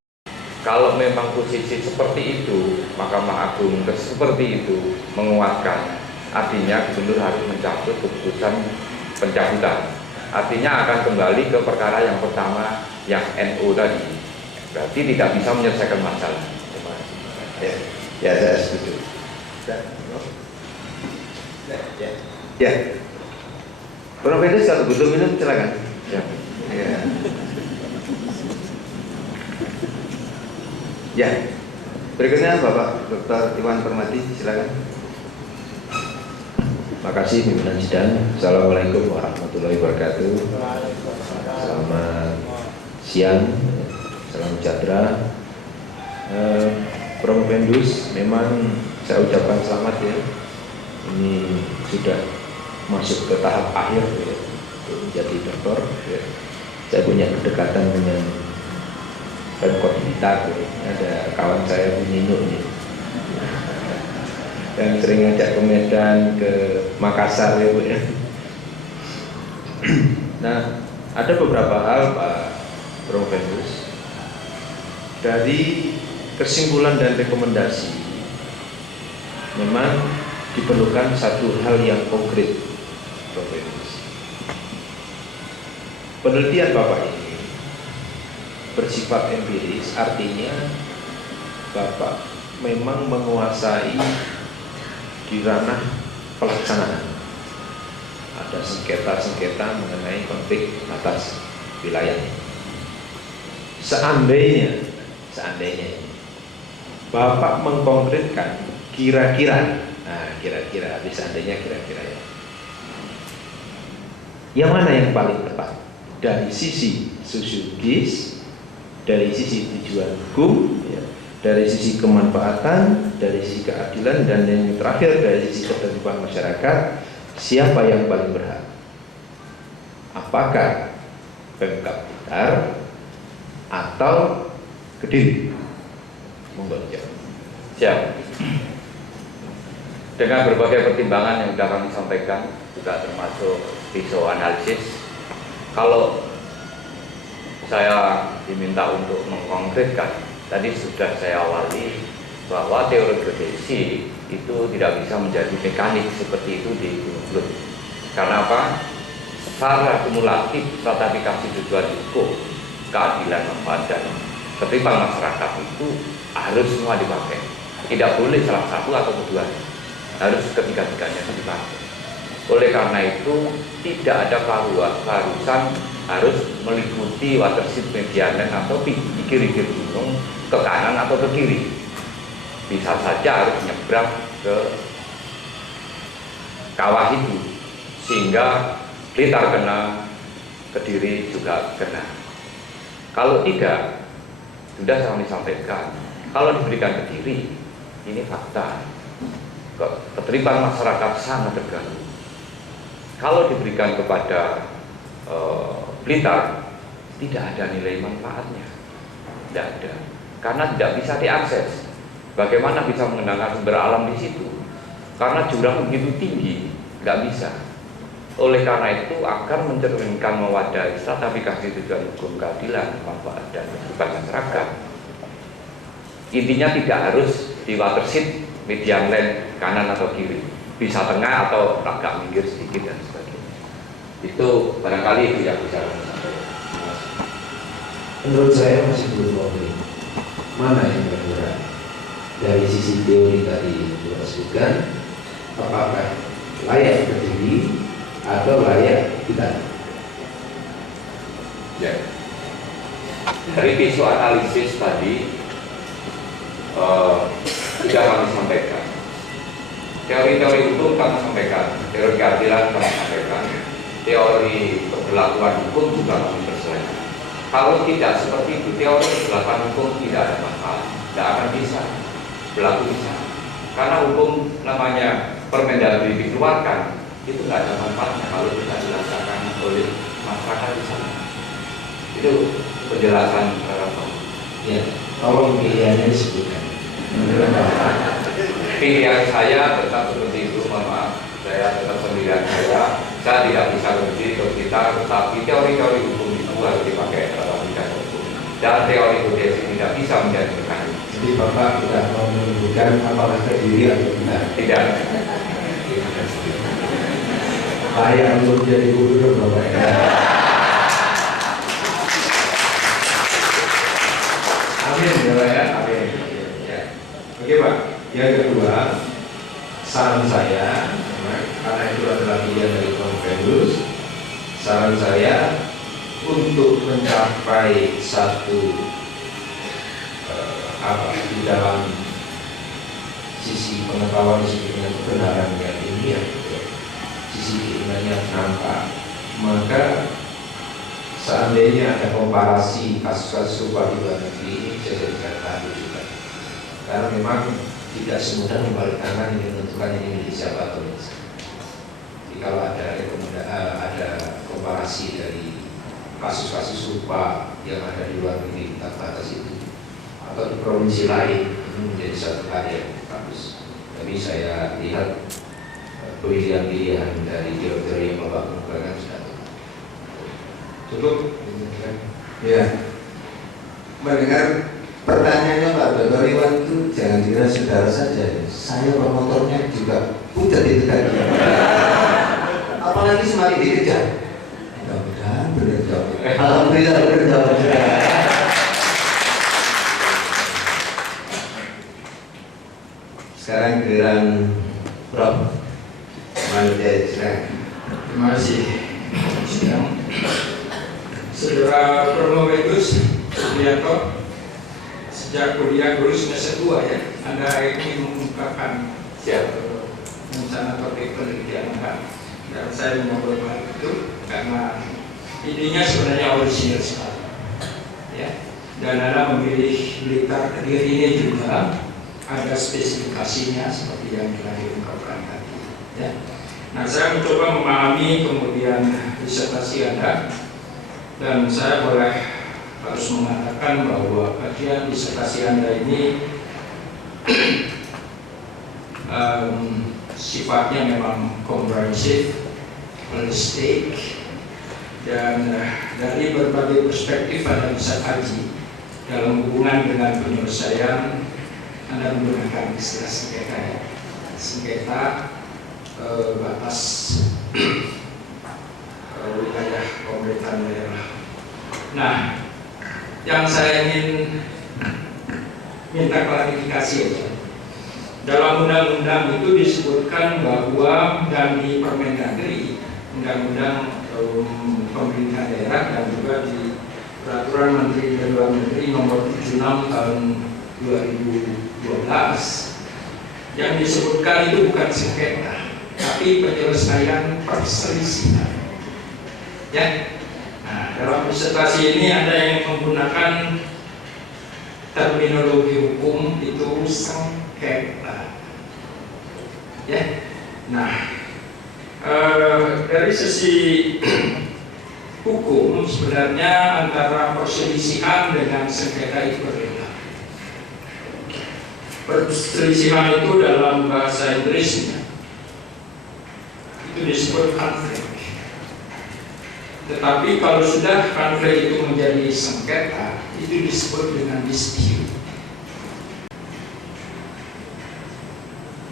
kalau memang posisi seperti itu, Mahkamah Agung seperti itu menguatkan, artinya gubernur harus mencabut keputusan pencabutan. Artinya akan kembali ke perkara yang pertama yang NU tadi. Berarti tidak bisa menyelesaikan masalah. Ya, saya setuju. Ya. Prof. Fedus kalau butuh minum silakan. Ya. Ya. Berikutnya Bapak Dr. Iwan Permadi, silakan. Makasih pimpinan sidang. Assalamualaikum warahmatullahi wabarakatuh. Selamat siang, salam sejahtera. Prof. Fedus, memang saya ucapkan selamat ya. Ini sudah masuk ke tahap akhir ya, untuk menjadi doktor. Ya. Saya punya kedekatan dengan Pemkot Blitar. Ya. Ada kawan saya Bu Nino ini. Dan sering ngajak ke Medan, ke Makassar ya Bu ya. Nah, ada beberapa hal Pak Prof. Fedus dari kesimpulan dan rekomendasi memang diperlukan satu hal yang konkret, Prof. Fedus. Penelitian Bapak ini bersifat empiris, artinya Bapak memang menguasai di ranah pelaksanaan. Ada sengketa-sengketa mengenai konflik atas wilayah. Seandainya Bapak mengkonkretkan kira-kira, seandainya kira-kira ya, yang mana yang paling tepat dari sisi sosiologis, dari sisi tujuan hukum, ya, dari sisi kemanfaatan, dari sisi keadilan, dan yang terakhir dari sisi ketertiban masyarakat, siapa yang paling berhak? Apakah Pemkab Blitar atau Kediri? Monggo jawab. Siap. Dengan berbagai pertimbangan yang sudah kami sampaikan, juga termasuk pisau analisis, kalau saya diminta untuk mengkonkretkan, tadi sudah saya awali bahwa teori geodesi itu tidak bisa menjadi mekanik seperti itu di Gunung Glut. Karena apa? Secara kumulatif stratifikasi tujuan hukum, keadilan, manfaat, dan ketertiban masyarakat itu harus semua dipakai. Tidak boleh salah satu atau kedua, harus ketiga-tiganya dipakai. Oleh karena itu tidak ada keharusan harus meliputi watershed medianen atau pikir-pikir gunung ke kanan atau ke kiri. Bisa saja harus nyebrang ke kawah itu sehingga Blitar kena, Kediri juga kena. Kalau tidak, sudah kami sampaikan, kalau diberikan Kediri, ini fakta, ketertiban masyarakat sangat terganggu. Kalau diberikan kepada Blitar, tidak ada nilai manfaatnya, tidak ada, karena tidak bisa diakses. Bagaimana bisa mengenalkan sumber alam di situ? Karena jurang begitu tinggi, nggak bisa. Oleh karena itu, agar mencerminkan mewadahi stratifikasi tujuan hukum, keadilan, manfaat, dan kehidupan masyarakat, intinya tidak harus di watershed median land kanan atau kiri, bisa tengah atau agak minggir sedikit dan sebagainya. Itu barangkali itu yang bisa kami sampaikan. Menurut saya masih belum konkret. Mana yang berbeda dari sisi teori tadi yang disebutkan, apakah layak Kediri atau layak kita? Ya. Dari pisau analisis tadi sudah kami sampaikan. Teori-teori hukum kami sampaikan, teori keadilan kami sampaikan, teori perberlakuan hukum juga kami perselesaikan. Kalau tidak seperti itu, teori perberlakuan hukum tidak ada masalah, tidak akan bisa berlaku di sana. Karena hukum namanya Permendagri dikeluarkan, itu nggak ada manfaatnya kalau tidak dilaksanakan oleh masyarakat di sana. Itu penjelasan Ya, tolong pilihannya disebutkan. pilihan saya tetap seperti itu, mohon maaf. Saya tetap pendirian saya tidak bisa menguji ke kita, tetapi teori-teori hukum itu harus dipakai dalam bidang hukum, dan teori kodesi tidak bisa menjadi mekanik. Jadi Bapak tidak mau menunjukkan apakah terdiri atau tidak? Tidak. Layak untuk menjadi gubernur Bapak ya. Amin ya Pak ya. Amin. Ya. Oke Pak. Yang kedua, saran saya, karena itu adalah bagian dari konvenus, saran saya untuk mencapai satu di dalam sisi pengetahuan disebut dengan kebenaran yang ilmiah, sisi keimanannya nampak, maka seandainya ada komparasi kasus-kasus serupa di luar negeri ini saya jadikan bahan juga, karena memang tidak semudah membalik tangan ini menentukan ini milik siapa atau tidak. Jadi kalau ada komparasi dari kasus-kasus serupa yang ada di luar negeri tentang batas itu atau di provinsi lain, ini menjadi satu hal yang bagus. Tapi saya lihat pilihan-pilihan dari teori yang Bapak kemukakan sudah cukup. Ya, mendengar pertanyaannya Pak Dr. Iwan itu jangan dikira saudara saja. Saya promotornya juga udah ditekan. Apalagi semakin dikejar. Mudah-mudahan benar jawab. Alhamdulillah benar jawab. Sekarang giliran Prof. Manusia Israel. Terima kasih. Saudara Promovedus Supriyanto, sejak kuliah guru semester 2 ya, Anda ingin mengungkapkan rencana topik penelitian Anda, dan saya mengobrol hal itu karena idenya sebenarnya orisinal sekali, ya. Dan Anda memilih Blitar Kediri ini juga ada spesifikasinya seperti yang telah diungkapkan tadi, ya. Nah, saya mencoba memahami kemudian disertasi Anda, dan saya harus mengatakan bahwa kajian disertasi Anda ini sifatnya memang komprehensif, holistik, dan dari berbagai perspektif Anda bisa kaji dalam hubungan dengan penyelesaian. Anda menggunakan istilah sengketa, ya. Sengketa batas wilayah pemerintahan daerah. Nah, yang saya ingin minta klarifikasi aja. Dalam undang-undang itu disebutkan bahwa dan di Permendagri, undang-undang pemerintahan daerah, dan juga di Peraturan Menteri Luar Negeri Nomor 76 tahun 2012, yang disebutkan itu bukan sengketa, tapi penyelesaian perselisihan. Ya. Nah, dalam disertasi ini ada yang menggunakan terminologi hukum itu sengketa. Ya. Nah, dari sisi hukum sebenarnya antara perselisihan dengan sengketa itu berbeda. Perselisihan itu dalam bahasa Inggrisnya itu disebut konflik. Tetapi kalau sudah konflik itu menjadi sengketa, itu disebut dengan dispute.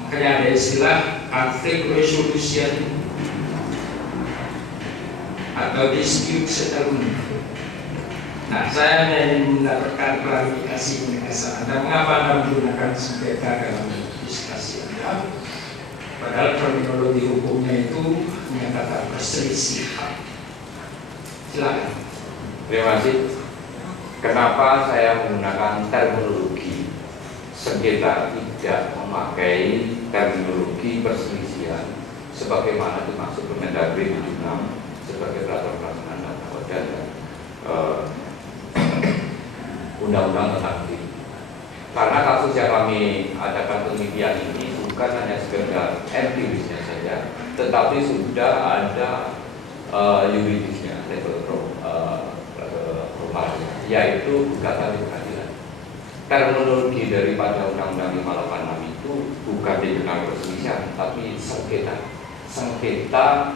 Makanya ada istilah conflict resolution atau dispute settlement. Nah, saya ingin mendapatkan klarifikasi mendasar Anda, mengapa Anda menggunakan sengketa dalam diskusi Anda, padahal terminologi hukumnya itu menyatakan perselisihan. Silakan. Terima kasih. Kenapa saya menggunakan terminologi sengketa, tidak memakai terminologi perselisihan sebagaimana dimaksud Permendagri 76 sebagai peraturan pelaksanaan dan undang-undang tentang ini. Karena kasus yang kami adakan penelitian ini bukan hanya sekedar empirisnya saja, tetapi sudah ada yuridisnya, level formalnya, yaitu gugatan di pengadilan. Terminologi daripada Undang-Undang 586 itu bukan dikenal perselisihan, tapi sengketa. sengketa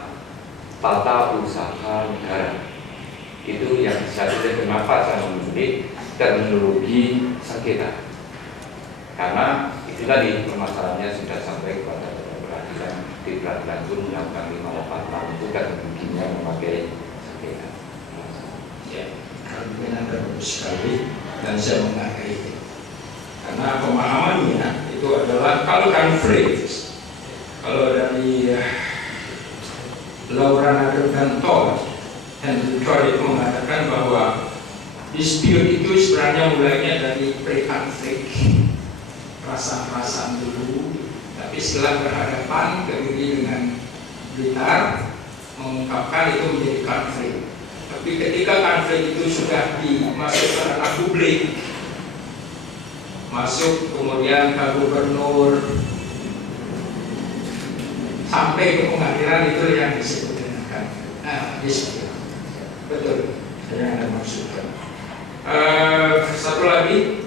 tata usaha negara. Itu yang saya tulis kenapa saya memilih terminologi sengketa. Karena itu tadi permasalahannya sudah sampai kepada peradilan, di peradilan pun Undang-Undang 586 itu kan mungkinnya memakai sengketa. Ya, argumen Anda bagus sekali dan saya menghargai itu. Karena pemahamannya itu adalah kalau konflik, kalau dari Laura Nader dan Todd itu mengatakan bahwa dispute itu sebenarnya mulainya dari pre-konflik, perasaan-perasaan dulu, tapi setelah berhadapan kemudian dengan Blitar mengungkapkan itu menjadi konflik. Tapi ketika konflik itu sudah dimasukkan ke ranah publik, masuk kemudian ke gubernur sampai ke pengadilan, itu yang disebut dengan dispute. Betul, yang Anda maksudkan. Satu lagi,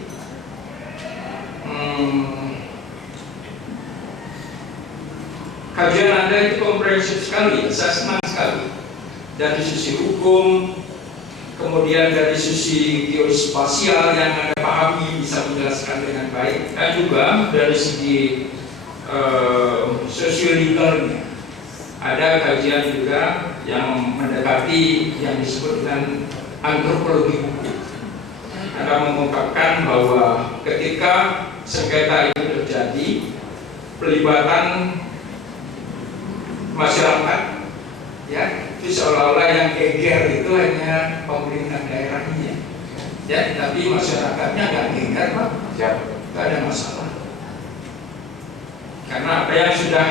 kajian Anda itu komprehensif sekali, saya senang sekali. Dari sisi hukum, kemudian dari sisi geospasial yang Anda pahami bisa menjelaskan dengan baik, dan juga dari segi sosiologiknya. Ada kajian juga yang mendekati yang disebut dengan antropologi hukum. Anda mengungkapkan bahwa ketika sengketa itu terjadi, pelibatan masyarakat, ya, itu seolah-olah yang geger itu hanya pemerintah daerahnya, ya, tapi masyarakatnya nggak geger, Pak, nggak ada masalah. Karena apa yang sudah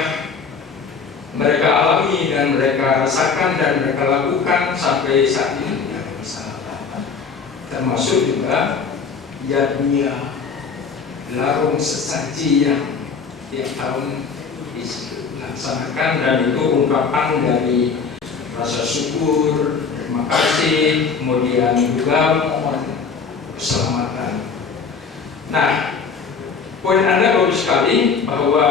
mereka alami dan mereka rasakan dan mereka lakukan sampai saat ini tidak ada masalah. Termasuk juga jadinya larung sesaji yang tiap tahun dilaksanakan, dan itu ungkapan dari rasa syukur, terima kasih, kemudian juga mohon keselamatan. Nah, poin Anda bagus sekali bahwa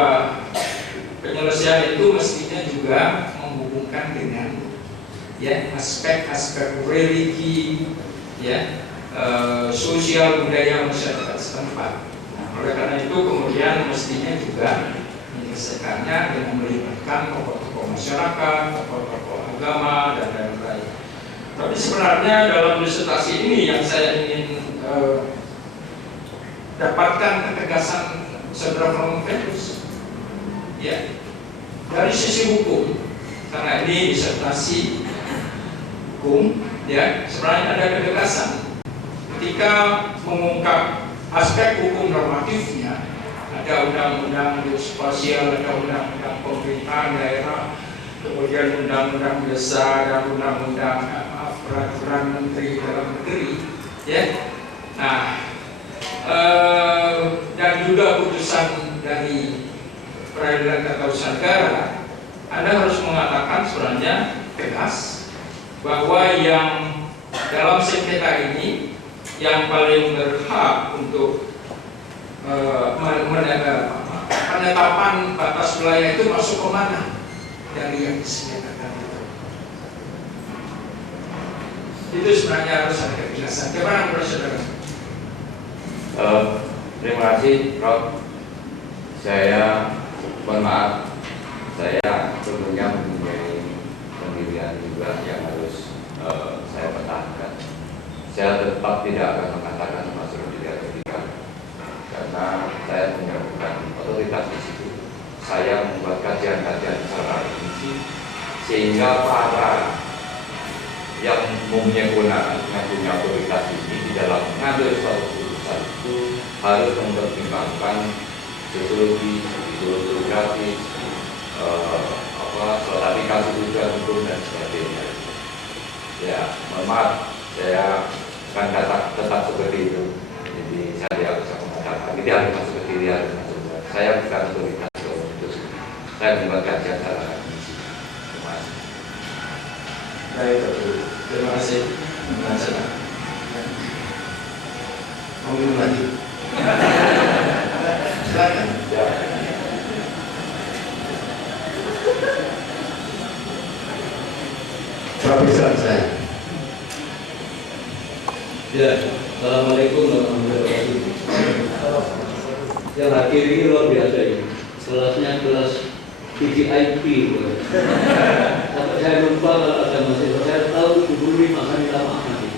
penyelesaian itu mestinya juga menghubungkan dengan, ya, aspek-aspek religi, ya, sosial budaya masyarakat setempat. Nah, oleh karena itu kemudian mestinya juga menyelesaikannya dengan melibatkan tokoh-tokoh masyarakat, tokoh-tokoh agama, dan lain-lain. Tapi sebenarnya dalam disertasi ini yang saya ingin dapatkan ketegasan Saudara Promovenus, ya, dari sisi hukum, karena ini disertasi hukum, ya, sebenarnya ada ketegasan ketika mengungkap aspek hukum normatifnya. Ada undang-undang geospasial, ada undang-undang pemerintahan daerah, kemudian undang-undang desa, dan undang-undang peraturan menteri dalam negeri, ya. Nah, dan juga putusan dari peradilan tata usaha negara, Anda harus mengatakan sebenarnya tegas bahwa yang dalam sengketa ini yang paling berhak untuk penetapan batas wilayah itu masuk ke mana dari yang disengketakan itu. Itu sebenarnya harus ada kejelasan. Bagaimana menurut saudara? Terima kasih, Prof. Saya mohon maaf, saya tentunya mempunyai pendirian juga yang harus saya pertahankan. Saya tetap tidak akan mengatakan masuk di etika, karena saya menyebutkan otoritas di situ. Saya membuat kajian-kajian secara rinci sehingga para yang mempunyai kewenangan, yang punya otoritas ini di dalam mengambil suatu keputusan itu harus mempertimbangkan sosiologi, geografis, aplikasi hukum dan sebagainya. Ya, mohon maaf, saya akan tetap seperti itu. Jadi saya tidak bisa mengatakan ini harus masuk ke diri, harus masuk. Saya bukan otoritas untuk saya membuat kajian secara rinci. Terima kasih. Baik, terima kasih. Mau minum lagi? Silakan. saran saya. Ya, assalamualaikum warahmatullahi wabarakatuh. Yang hadir ini luar biasa ini. Kelasnya kelas VVIP. Sampai saya lupa kalau ada mahasiswa saya tahu 75 kan minta maaf nanti.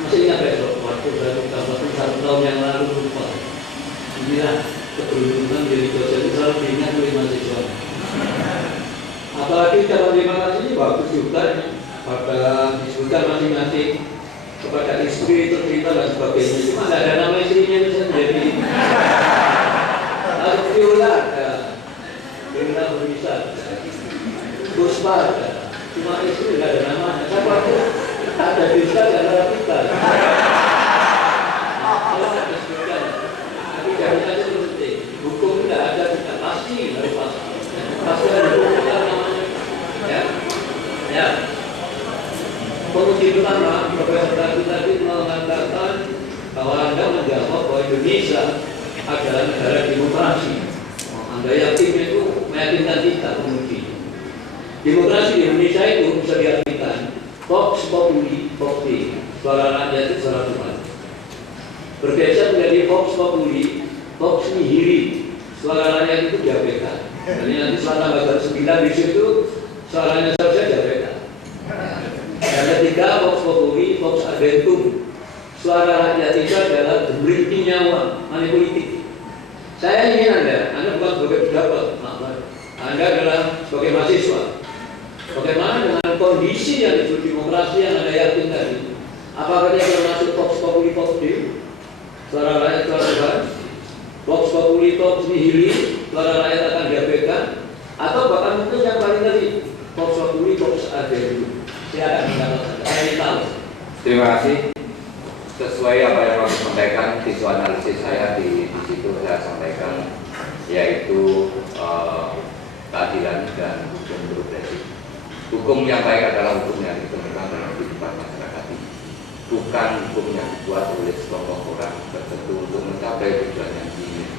Masih ingat besok waktu saya buka waktu 1 tahun yang lalu lupa. Inilah keberuntungan jadi dosen itu selalu diingat oleh mahasiswa. Apalagi ucapan terima kasih ini bagus juga pada disebutkan masing-masing kepada istri, tercinta dan sebagainya. Cuma nggak ada nama istrinya bisa menjadi Viola ada, Viola Berisa, Puspa ada, cuma istri nggak ada namanya. Siapa tuh? Ada Bisa dan ada kita. Kalau ada disebutkan, tapi jangan saja penting. Hukum tidak ada kita pasti harus pasti ada hukum namanya. Ya. Penguji pertama, Profesor tadi mengatakan bahwa Anda menjawab bahwa Indonesia adalah negara demokrasi. Anda yakin itu meyakinkan kita penguji. Demokrasi di Indonesia itu bisa diartikan Vox Populi, Vox Dei, suara rakyat itu suara Tuhan. Bergeser menjadi Vox Populi, Vox Nihili, suara rakyat itu diabaikan. Jadi nanti setelah tanggal 9 di situ suaranya saja diabaikan. Dan ketiga, Vox Populi, Vox Argentum, suara rakyat itu adalah berinti nyawa, money politik. Saya ingin Anda bukan sebagai pejabat, Anda adalah sebagai mahasiswa. Bagaimana dengan kondisi yang disebut demokrasi yang Anda yakin tadi? Apakah dia termasuk Vox Populi, Vox Dei, suara rakyat, suara Tuhan, Vox Populi, Vox Nihili, suara rakyat akan diabaikan, atau bahkan mungkin yang paling tadi Vox Populi, Vox Argentum. Saya akan mendapat tahu. Terima kasih. Sesuai apa yang kami sampaikan, visual analisis saya di situ saya sampaikan, yaitu keadilan dan hukum progresif. Hukum yang baik adalah hukum yang ditemukan dalam kehidupan masyarakat ini, bukan hukum yang dibuat oleh sekelompok orang tertentu untuk mencapai tujuan yang diinginkan.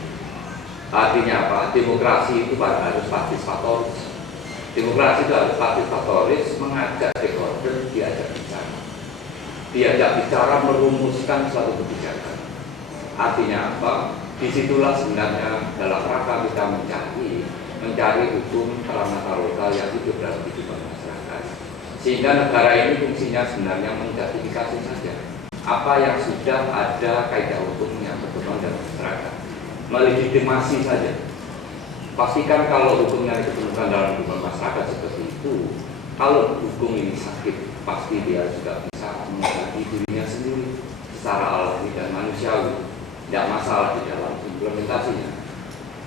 Artinya apa? Demokrasi itu harus partisipatoris. Demokrasi itu harus partisipatoris, mengajak stakeholder, diajak bicara merumuskan suatu kebijakan. Artinya apa? Disitulah sebenarnya dalam rangka kita mencari hukum tata lokal yang hidup dalam kehidupan masyarakat. Sehingga negara ini fungsinya sebenarnya menjustifikasi saja apa yang sudah ada kaidah hukum yang berkembang dalam masyarakat, melegitimasi saja. Pastikan kalau hukum yang ditemukan dalam kehidupan masyarakat seperti itu, kalau hukum ini sakit, pasti dia juga bisa mengobati dirinya sendiri secara alami dan manusiawi, tidak masalah di dalam implementasinya.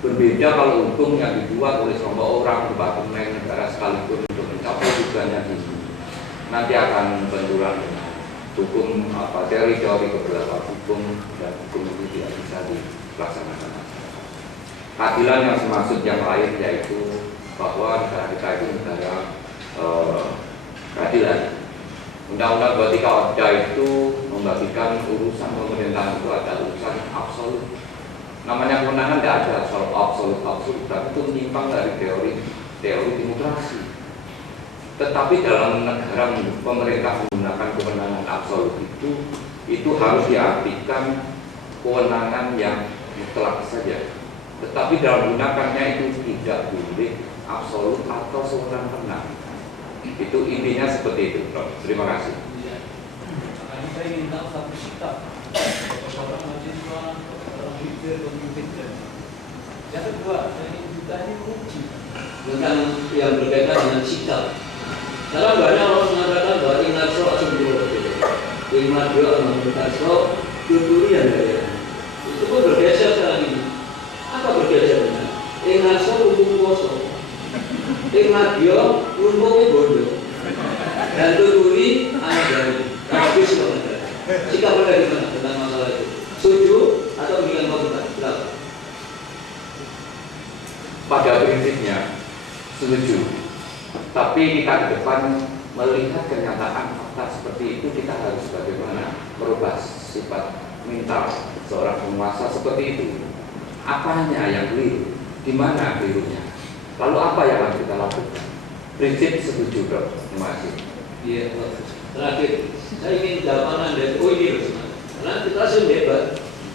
Berbeda kalau hukum yang dibuat oleh sekelompok orang, departemen, negara sekalipun untuk mencapai tujuannya ini, nanti akan benturan dengan hukum teori beberapa hukum, dan hukum itu tidak bisa dilaksanakan. Keadilan yang dimaksud yang lain yaitu bahwa negara kita itu negara keadilan. Undang-undang 23 Orda itu membagikan urusan pemerintahan itu ada urusan absolut. Namanya kewenangan tidak ada soal absolut, tapi itu menyimpang dari teori demokrasi. Tetapi dalam negara pemerintah menggunakan kewenangan absolut itu harus diartikan kewenangan yang mutlak saja. Tetapi dalam gunakannya itu tidak boleh absolut atau sewenang-wenang. Itu intinya seperti itu, Prof. Terima kasih. Saya ingin tahu satu sikap orang mahasiswa, orang leader, pemimpin. Yang kedua, saya ingin juga ini uji tentang yang berkaitan dengan sikap. Karena banyak orang mengatakan bahwa ingatso asumduro, ingatso asumduro, tuturian dari itu pun bergeser sekarang ini. Apa bergesernya? Ingatso lumbung kosong, ingatio lumbungnya bodoh, dan tuturi anak dari habis sebenarnya. Sikap Anda gimana tentang masalah itu? Setuju atau dengan komentar? Berapa? Pada prinsipnya setuju. Tapi kita ke depan melihat kenyataan fakta seperti itu, kita harus bagaimana merubah sifat mental seorang penguasa seperti itu. Apanya yang keliru? Di mana kelirunya? Lalu apa yang harus kita lakukan? Prinsip setuju, Bro. Terima kasih. Iya, Terakhir, saya ingin jawaban dari ini, karena kita sudah debat,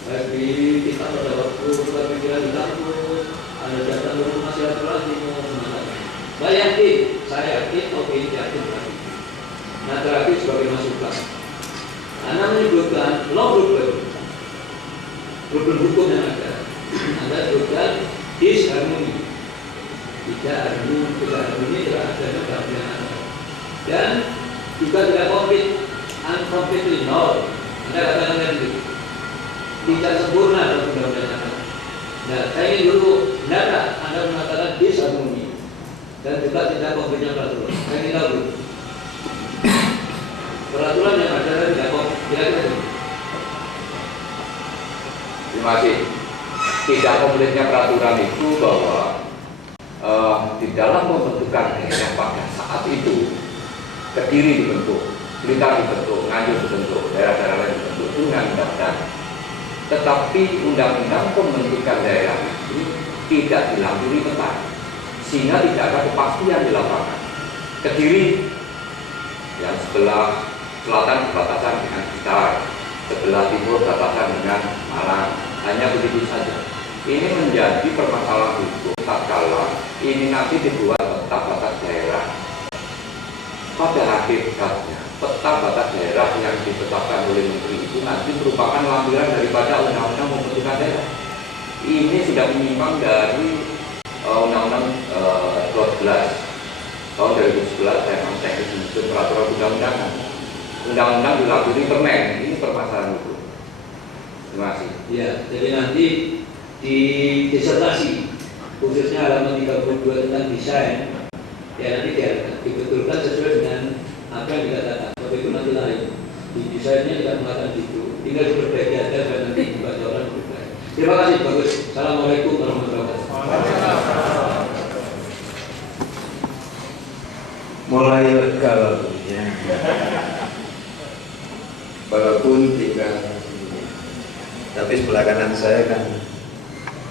bagi kita pada waktu pikiran di kampus, ada datang rumah silaturahmi mau kemana. Saya yakin, opini yakin. Nah terakhir sebagai masukan, Anda menyebutkan law problem hukum yang ada. Anda sebutkan disharmoni, tidak harmoni terhadap keadaan dan juga tidak uncompletely null. Anda katakan tadi tidak sempurna dalam undang-undang. Nah, saya ingin dulu data Anda mengatakan disharmoni dan juga tidak konkretnya peraturan. Saya ingin tahu peraturan yang ada dan tidak konkret. Terima kasih. Tidak komplitnya peraturan itu bahwa di dalam pembentukan yang pada saat itu Kediri dibentuk, Blitar dibentuk, Nganjuk dibentuk, daerah-daerah lain dibentuk dengan undang-undang. Tetapi undang-undang pembentukan daerah itu tidak dilampiri peta, sehingga tidak ada kepastian di lapangan. Kediri yang sebelah selatan berbatasan dengan Blitar, sebelah timur berbatasan dengan Malang, hanya begitu saja. Ini menjadi permasalahan hukum tatkala ini nanti dibuat peta batas daerah. Pada hakikatnya, peta batas daerah yang ditetapkan oleh Menteri itu nanti merupakan lampiran daripada Undang-Undang Pembentukan Daerah. Ini sudah menyimpang dari Undang-Undang 12 tahun 2011 tentang teknis menyusun peraturan undang-undangan. Undang-undang dilampiri permen. Ini permasalahan hukum. Terima kasih. Ya, jadi nanti di disertasi khususnya halaman 32 tentang desain. Ya nanti dibetulkan sesuai dengan apa yang dikatakan. Tapi itu nanti lain. Di desainnya tidak mengatakan gitu. Tinggal diperbaiki aja dan nanti dibaca orang berbaik. Terima kasih, bagus. Assalamualaikum warahmatullahi wabarakatuh. Mulai lega lagunya. Walaupun tinggal, tapi sebelah kanan saya kan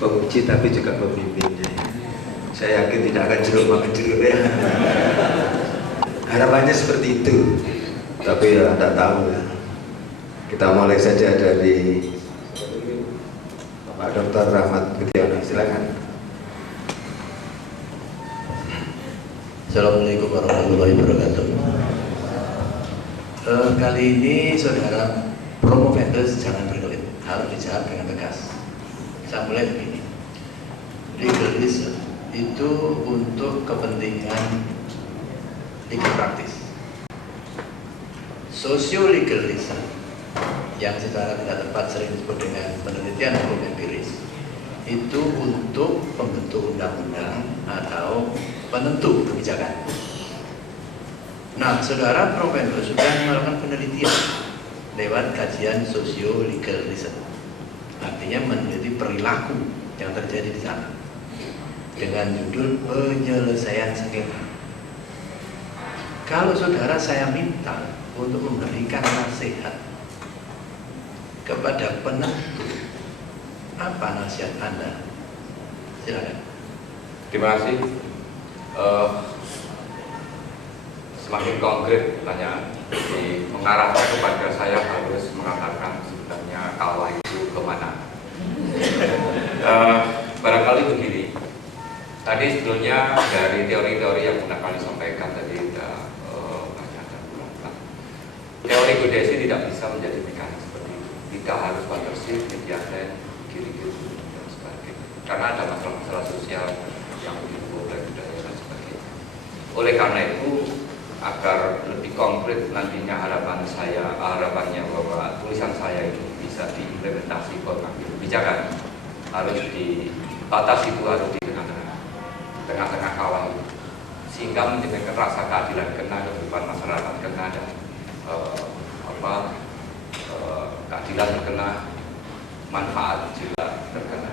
penguji tapi juga pembimbingnya. Saya yakin tidak akan jeruk makan jeruk ya. Harapannya seperti itu. Tapi ya tidak tahu ya. Kita mulai saja dari Pak Dr. Rahmat Budiono, silakan. Assalamualaikum warahmatullahi wabarakatuh. Kali ini saudara promovendors jangan berkelit, harus dijawab dengan tegas. Saya mulai begini. Legalism itu untuk kepentingan legal praktis. Sosio-legalism yang secara tidak tepat sering disebut dengan penelitian hukum empiris itu untuk pembentuk undang-undang atau penentu kebijakan. Nah, saudara Profesor sudah melakukan penelitian lewat kajian sosio-legalism, artinya meneliti perilaku yang terjadi di sana dengan judul penyelesaian sengketa. Kalau saudara saya minta untuk memberikan nasihat kepada penentu, apa nasihat Anda? Silakan. Terima kasih. Semakin konkret pertanyaan, mengarahkan kepada saya harus mengatakan sebenarnya kawah itu kemana. Barangkali begini. Tadi sebelumnya dari teori-teori yang pernah kali sampaikan tadi sudah banyak dan berulang. Teori Godesi tidak bisa menjadi mekanik seperti itu. Tidak harus partnership, mediation, kiri-kiri dan sebagainya. Karena ada masalah-masalah sosial yang didukung oleh budaya dan sebagainya. Oleh karena itu, agar lebih konkret nantinya harapannya bahwa tulisan saya itu bisa diimplementasi ke kebijakan, harus dibatasi itu harus di tengah-tengah kawah itu, sehingga menjadikan rasa keadilan kena kehidupan masyarakat kena dan keadilan terkena, manfaat juga terkena.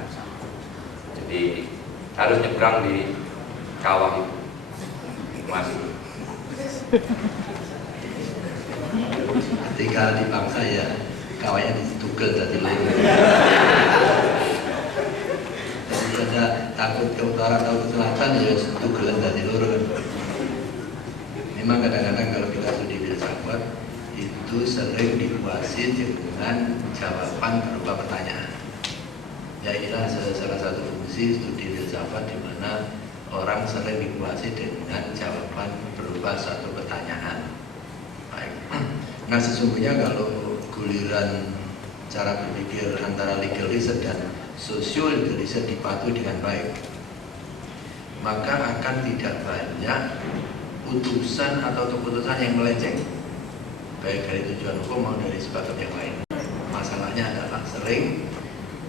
Jadi harus nyebrang di kawah itu. Terima kasih. Ketika dipaksa ya kawahnya ditugel tadi lagi. Jadi ada takut ke utara atau ke selatan ya tugelan tadi loro. Memang kadang-kadang kalau kita studi filsafat itu sering dipuasi dengan jawaban berupa pertanyaan. Ya inilah salah satu fungsi studi filsafat di mana orang sering dipuasi dengan jawaban berupa satu pertanyaan. Baik. Nah sesungguhnya kalau guliran cara berpikir antara legal research dan socio-legal research dipatuhi dengan baik, maka akan tidak banyak putusan atau keputusan yang melenceng, baik dari tujuan hukum maupun dari sebab yang lain. Masalahnya adalah sering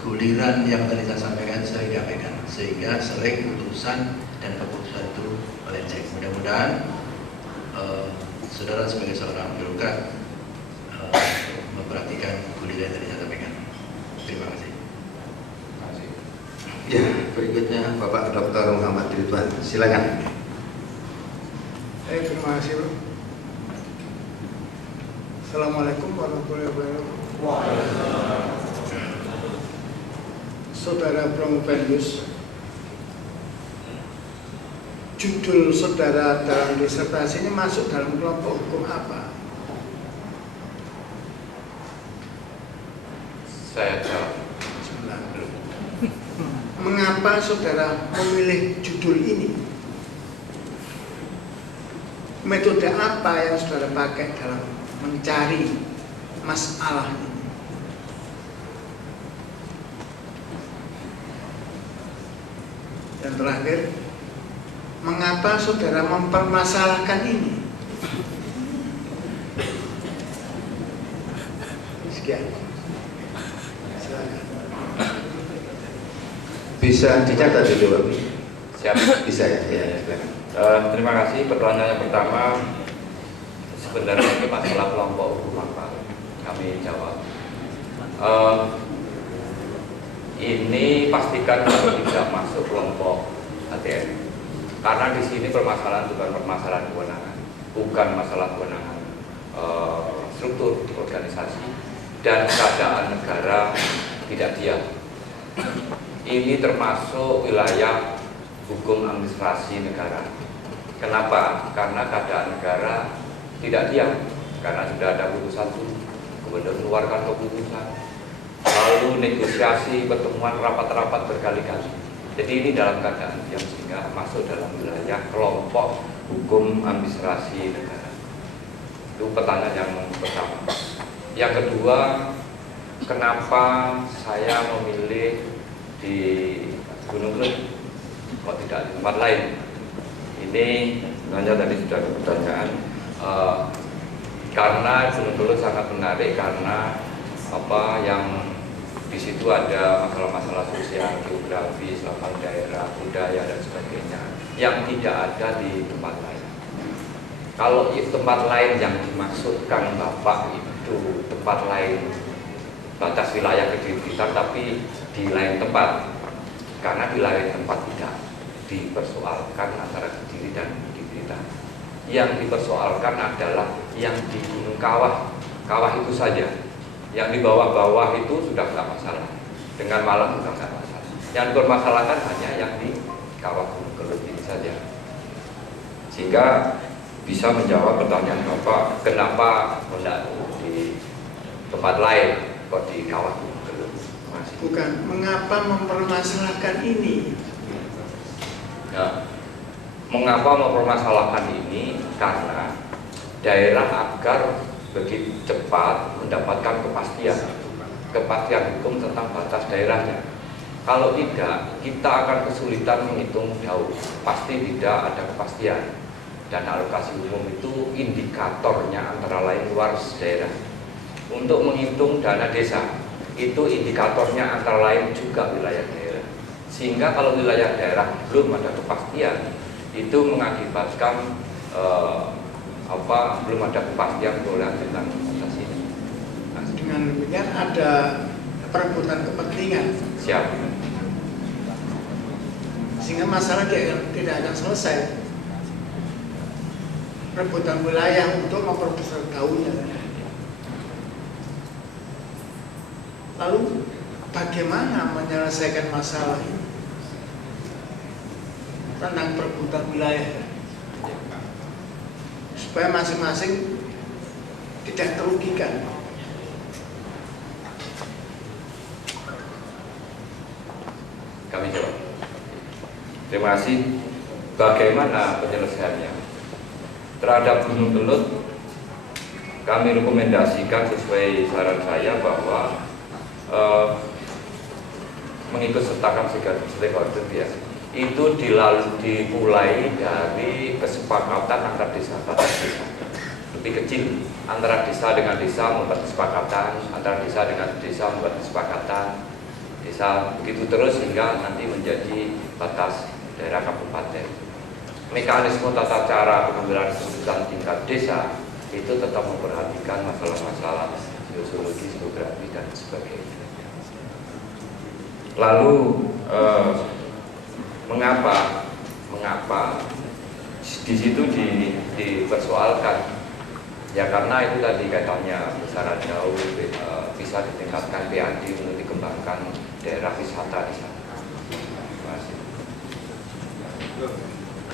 guliran yang tadi saya sampaikan sering diabaikan, sehingga sering putusan dan keputusan itu melenceng. Mudah-mudahan saudara sebagai seorang birokrat memperhatikan guliran yang tadi saya sampaikan. Terima kasih. Ya, berikutnya Bapak Dr. Muhammad Ridwan, silakan. Terima kasih, Bro. Assalamualaikum warahmatullahi wabarakatuh. Saudara Promovendus, judul saudara dalam disertasi ini masuk dalam kelompok hukum apa? Saya jawab. Mengapa saudara memilih judul ini? Metode apa yang saudara pakai dalam mencari masalah ini? Dan terakhir, mengapa saudara mempermasalahkan ini? Sekian. Silakan. Bisa dicatat dulu, Pak? Siap. Bisa ya, ya. Terima kasih. Pertanyaan yang pertama, sebenarnya ini masalah kelompok hukum apa? Kami jawab. Ini pastikan tidak masuk kelompok ATM, karena di sini permasalahan bukan permasalahan kewenangan, bukan masalah kewenangan struktur organisasi dan keadaan negara tidak diam. Ini termasuk wilayah hukum administrasi negara. Kenapa? Karena keadaan negara tidak diam, karena sudah ada putusan dulu, gubernur mengeluarkan keputusan, lalu negosiasi, pertemuan, rapat-rapat berkali-kali. Jadi ini dalam keadaan diam sehingga masuk dalam wilayah kelompok hukum administrasi negara. Itu pertanyaan yang pertama. Yang kedua, kenapa saya memilih di Gunung Kelut kok tidak di tempat lain? Ini sebenarnya tadi sudah ada pertanyaan. Karena Gunung Kelut sangat menarik karena yang di situ ada masalah-masalah sosial, geografis, lapang daerah, budaya dan sebagainya yang tidak ada di tempat lain. Kalau di tempat lain yang dimaksudkan Bapak itu tempat lain batas wilayah Kediri Blitar, tapi di lain tempat, karena di lain tempat tidak dipersoalkan antara Kediri dan Kediri Blitar. Yang dipersoalkan adalah yang di Gunung Kawah, Kawah itu saja. Yang di bawah-bawah itu sudah tidak masalah, dengan Malang sudah tidak masalah. Yang dipermasalahkan hanya yang di Kawah Gunung Kelut ini saja. Sehingga bisa menjawab pertanyaan Bapak, kenapa tidak di tempat lain, kok di Kawah Gunung Kelut? Bukan, mengapa mempermasalahkan ini? Ya, mengapa mempermasalahkan ini? Karena daerah agar begitu cepat mendapatkan kepastian hukum tentang batas daerahnya. Kalau tidak, kita akan kesulitan menghitung jauh. Pasti tidak ada kepastian. Dan alokasi umum itu indikatornya antara lain luas daerah. Untuk menghitung dana desa, itu indikatornya antara lain juga wilayah daerah. Sehingga kalau wilayah daerah belum ada kepastian, itu mengakibatkan belum ada kepastian perolehan tentang batas ini. Nah, dengan demikian ada perebutan kepentingan. Siap. Sehingga masalah tidak akan selesai. Rebutan wilayah untuk memperbesar daunnya. Lalu bagaimana menyelesaikan masalah ini tentang perebutan wilayah supaya masing-masing tidak terugikan. Kami jawab. Terima kasih. Bagaimana penyelesaiannya? Terhadap Gunung Kelut, kami rekomendasikan sesuai saran saya bahwa mengikut sertakan stakeholder ya, itu dimulai dari kesepakatan antar desa. Lebih kecil, antara desa dengan desa membuat kesepakatan, antara desa dengan desa membuat kesepakatan, desa begitu terus hingga nanti menjadi batas daerah kabupaten. Mekanisme tata cara pengambilan keputusan tingkat desa itu tetap memperhatikan masalah-masalah sosiologis, geografi dan sebagainya. Lalu mengapa di situ dipersoalkan? Ya karena itu tadi kaitannya besaran jauh, bisa ditingkatkan PAD untuk dikembangkan daerah wisata di sana. Terima kasih.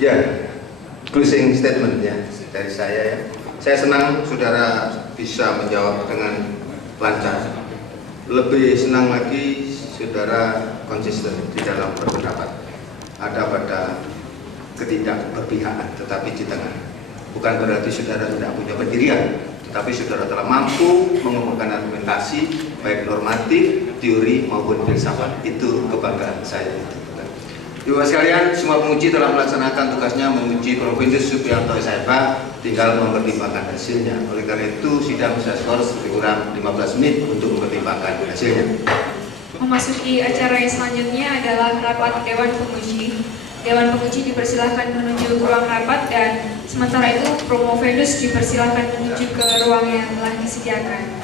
Ya, closing statement ya dari saya ya. Saya senang saudara bisa menjawab dengan lancar. Lebih senang lagi saudara konsisten di dalam berpendapat. Ada pada ketidakberpihakan, tetapi di tengah. Bukan berarti saudara tidak punya pendirian, tetapi saudara telah mampu mengemukakan argumentasi baik normatif, teori maupun filsafat. Itu kebanggaan saya. Ibu sekalian, semua penguji telah melaksanakan tugasnya menguji Profesor Supriyanto SH, tinggal mempertimbangkan hasilnya. Oleh karena itu, sidang bisa skor lebih kurang 15 menit untuk mempertimbangkan hasilnya. Memasuki acara yang selanjutnya adalah rapat Dewan Penguji. Dewan Penguji dipersilahkan menuju ke ruang rapat dan sementara itu Promovedus dipersilahkan menuju ke ruang yang telah disediakan.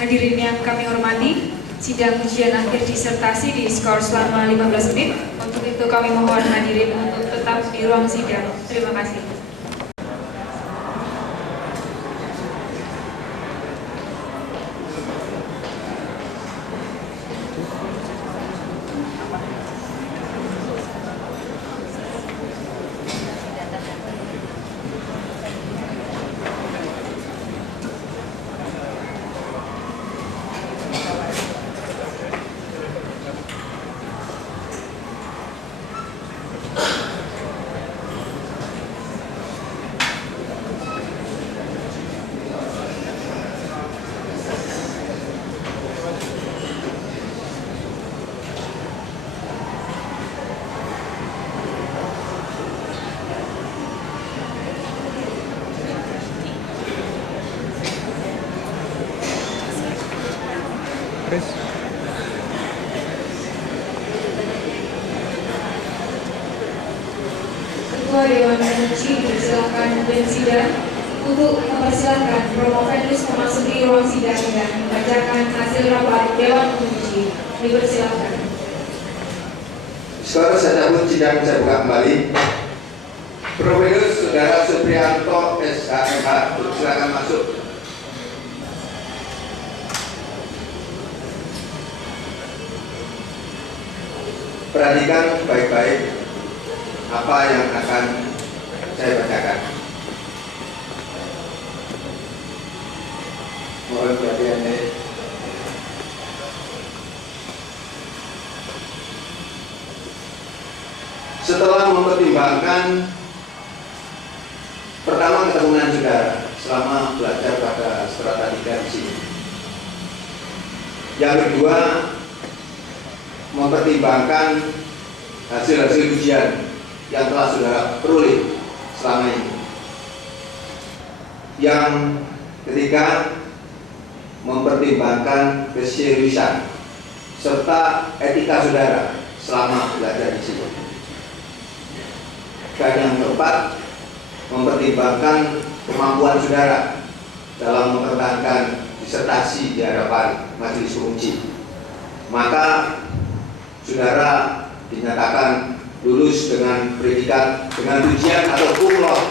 Hadirin yang kami hormati, sidang ujian akhir disertasi di skor selama 15 menit. Untuk itu kami mohon hadirin untuk tetap di ruang sidang. Terima kasih. Ketua Dewan Penguji dipersilakan dan sidang untuk mempersilahkan Promovedus memasuki ruang sidang dan membacakan hasil rapat Dewan Penguji. Dipersilakan. Saudara saya cabut sidang, saya buka kembali. Profesor Saudara Supriyanto SH, silakan masuk. Perhatikan baik-baik apa yang akan saya bacakan. Mohon perhatiannya. Setelah mempertimbangkan pertama ketemuan saudara selama belajar pada strata 3 di sini. Yang kedua, mempertimbangkan hasil-hasil ujian yang telah saudara peroleh selama ini. Yang ketiga, mempertimbangkan keseriusan serta etika saudara selama belajar di sini. Dan yang keempat, mempertimbangkan kemampuan saudara dalam mempertahankan disertasi di hadapan majelis penguji. Maka saudara dinyatakan lulus dengan predikat dengan ujian atau kumlot.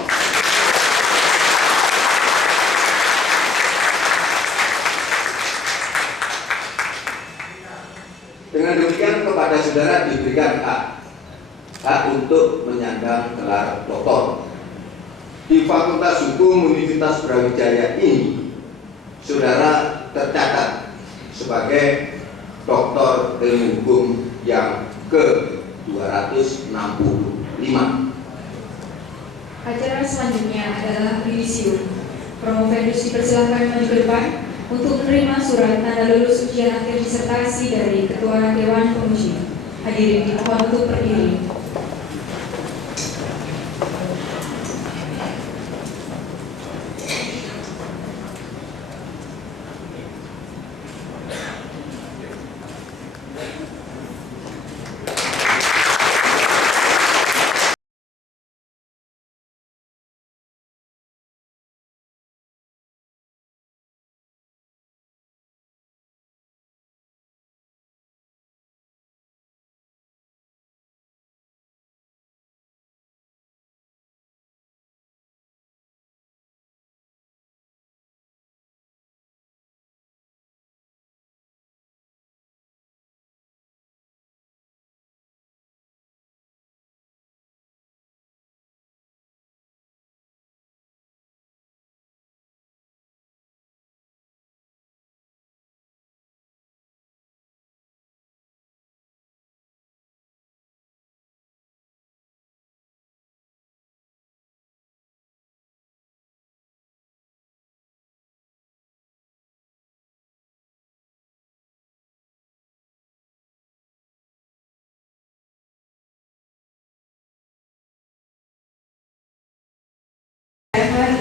Dengan demikian kepada saudara diberikan hak untuk menyandang gelar doktor. Di Fakultas Hukum Universitas Brawijaya ini saudara tercatat sebagai doktor ilmu hukum yang ke-265. Acara selanjutnya adalah yudisium. Promovedus dipersilakan maju ke depan untuk menerima surat tanda lulus ujian akhir disertasi dari Ketua Dewan Penguji. Hadirin dimohon untuk berdiri.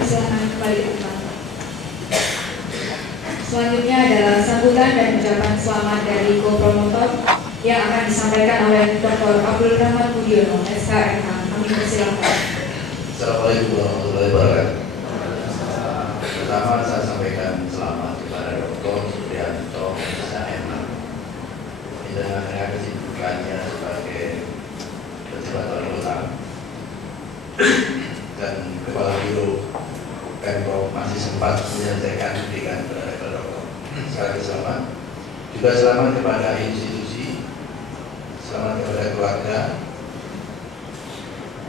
Silakan kembali ke tempat. Selanjutnya adalah sambutan dan ucapan selamat dari co-promotor yang akan disampaikan oleh Dr. Abdul Rahman Budiono, SKMH. Kami persilakan. Assalamualaikum warahmatullahi wabarakatuh. Pertama saya sampaikan selamat kepada Dr. Supriyanto, SKMH. Di tengah-tengah kesibukannya sebagai pejabat wali kota dan kepala biro Pemprov masih sempat menyelesaikan pendidikan pada level doktor. Sekali lagi selamat. Juga selamat kepada institusi, selamat kepada keluarga.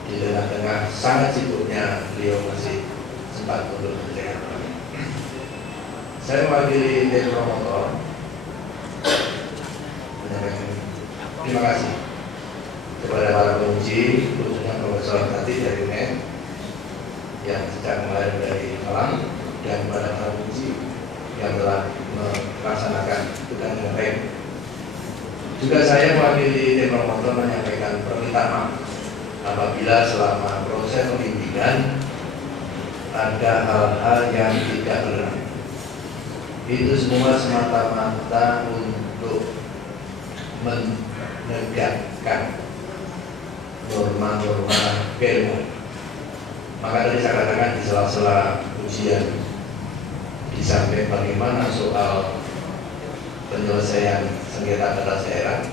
Di tengah-tengah sangat sibuknya beliau masih sempat untuk menyelesaikan kami. Saya mewakili tim promotor menyampaikan terima kasih kepada para penguji, khususnya Profesor Tati dari UNED yang sejak mulai dari Malang, dan pada para penguji yang telah melaksanakan tugas dengan baik. Juga saya mewakili tim promotor menyampaikan permintaan maaf apabila selama proses pembimbingan ada hal-hal yang tidak benar. Itu semua semata-mata untuk menegakkan norma-norma keilmuan. Maka tadi saya katakan di sela-sela ujian di samping bagaimana soal penyelesaian sengketa atas daerah,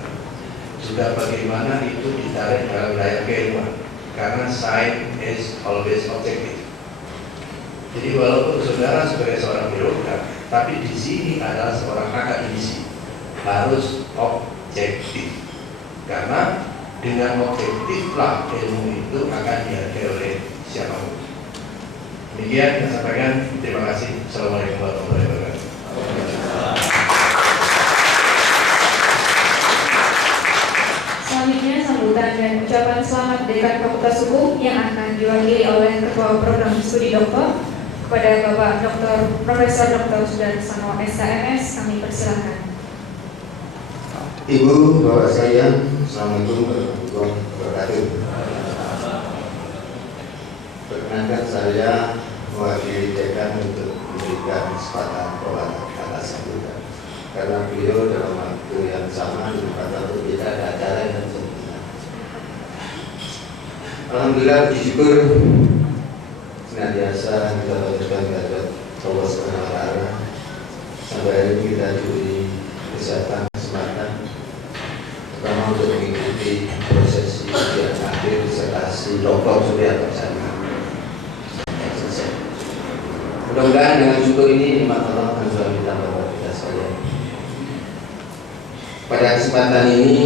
juga bagaimana itu ditarik dalam wilayah keilmuan, karena science is always objective. Jadi walaupun saudara sebagai seorang birokrat, tapi di sini adalah seorang akademisi, harus objektif, karena dengan objektiflah ilmu itu akan dihargai oleh siapapun. Demikian saya sampaikan. Terima kasih. Assalamualaikum warahmatullahi wabarakatuh. Selanjutnya sambutan dan ucapan selamat dekan Fakultas Hukum yang akan diwakili oleh Ketua Program Studi Doktor kepada Bapak Dr. Profesor Dr. Sudarsono, SKMS. Kami persilakan. Ibu, Bapak saya, Assalamualaikum warahmatullahi wabarakatuh. Perkenankan saya mewakili dekan untuk memberikan kesempatan penguatan atas sambutan, karena beliau dalam waktu yang sama di tempat berbeda ada acara yang berbeda. Alhamdulillah, puji syukur senantiasa kita panjatkan kehadirat Allah Subhanahu wa Ta'ala. Sampai hari ini kita diberi kesehatan, kesempatan pertama untuk mengikuti prosesi ujian akhir disertasi Dr. Supriyanto Sarma. Mudah-mudahan dengan syukur ini nikmat Allah akan selalu ditambah bagi kita sekalian. Pada kesempatan ini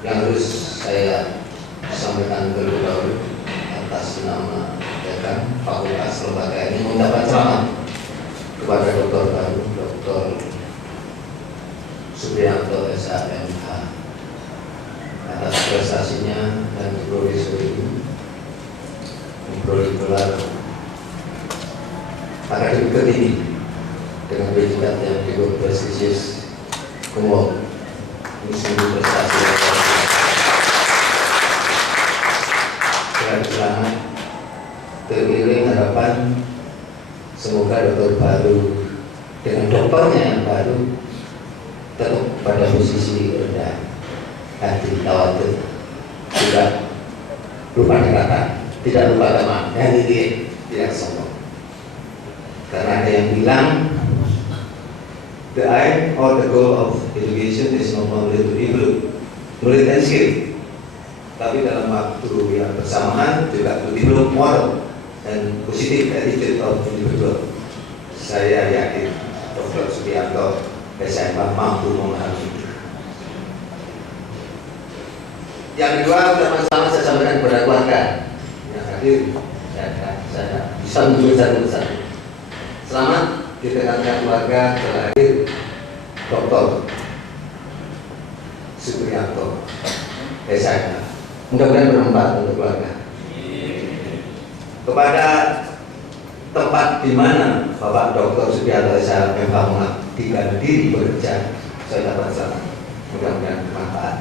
yang harus saya sampaikan terlebih dahulu atas nama dekan fakultas lembaga ini mendapat selamat kepada Dr. baru Dr. Supriyanto SHMH atas prestasinya dan profesori memperoleh gelar akademik tertinggi dengan predikat yang cukup prestisius kumlot. Ini sungguh prestasi yang luar biasa. Saya selamat teriring harapan semoga dokter baru dengan dokternya yang baru tetap pada posisi rendah hati, tawadhu, tidak lupa kata, tidak lupa agama, dan tidak sombong. Karena ada yang bilang the aim or the goal of education is not only to develop knowledge and skill, tapi dalam waktu yang bersamaan juga to develop moral dan positive attitude of individual. Saya yakin Dr. Supriyanto SHMH mampu memahami itu. Yang kedua, sama-sama saya sampaikan kepada keluarga yang hadir. Saya bisa menunjuk satu-satu. Selamat di tengah keluarga terlahir Dr. Supriyanto SHMH. Mudah-mudahan bermanfaat untuk keluarga. Kepada tempat di mana Bapak Dr. Supriyanto SHMH mengabdikan diri bekerja, saya dapat selamat. Mudah-mudahan bermanfaat.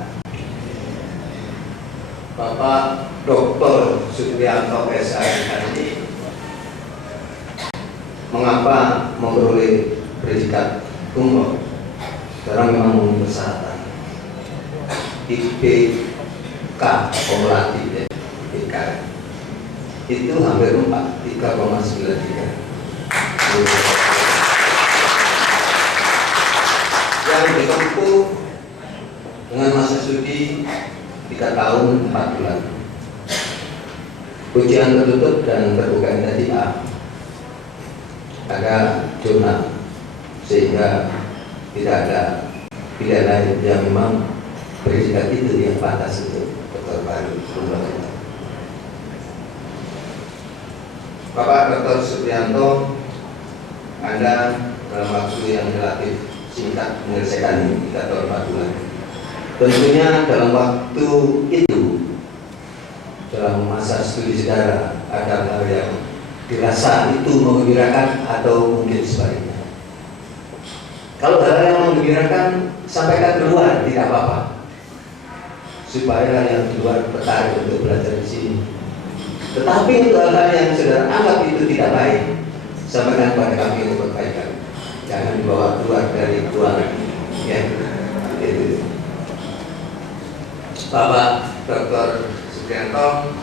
Bapak Dr. Supriyanto SHMH ini mengapa memperoleh predikat kumlot? Karena memang memenuhi persyaratan. IPK kumulatif ya, IPK itu hampir 4, 3,93. Yang ditempuh dengan masa studi 3 tahun 4 bulan. Ujian tertutup dan terbuka tadi ada jurnal sehingga tidak ada pilihan lain yang memang predikat itu yang pantas untuk dokter baru. Bapak Dr. Supriyanto, Anda dalam waktu yang relatif singkat menyelesaikan ini 3 tahun 4 bulan. Tentunya dalam waktu itu, dalam masa studi saudara, ada hal yang dirasa itu menggembirakan atau mungkin sebaliknya. Kalau hal yang menggembirakan, sampaikan keluar, tidak apa-apa, supaya yang di luar tertarik untuk belajar di sini. Tetapi untuk hal-hal yang saudara anggap itu tidak baik, sampaikan kepada kami untuk perbaikan. Jangan dibawa keluar dari ruangan. Ya, itu. Bapak Dr. Supriyanto,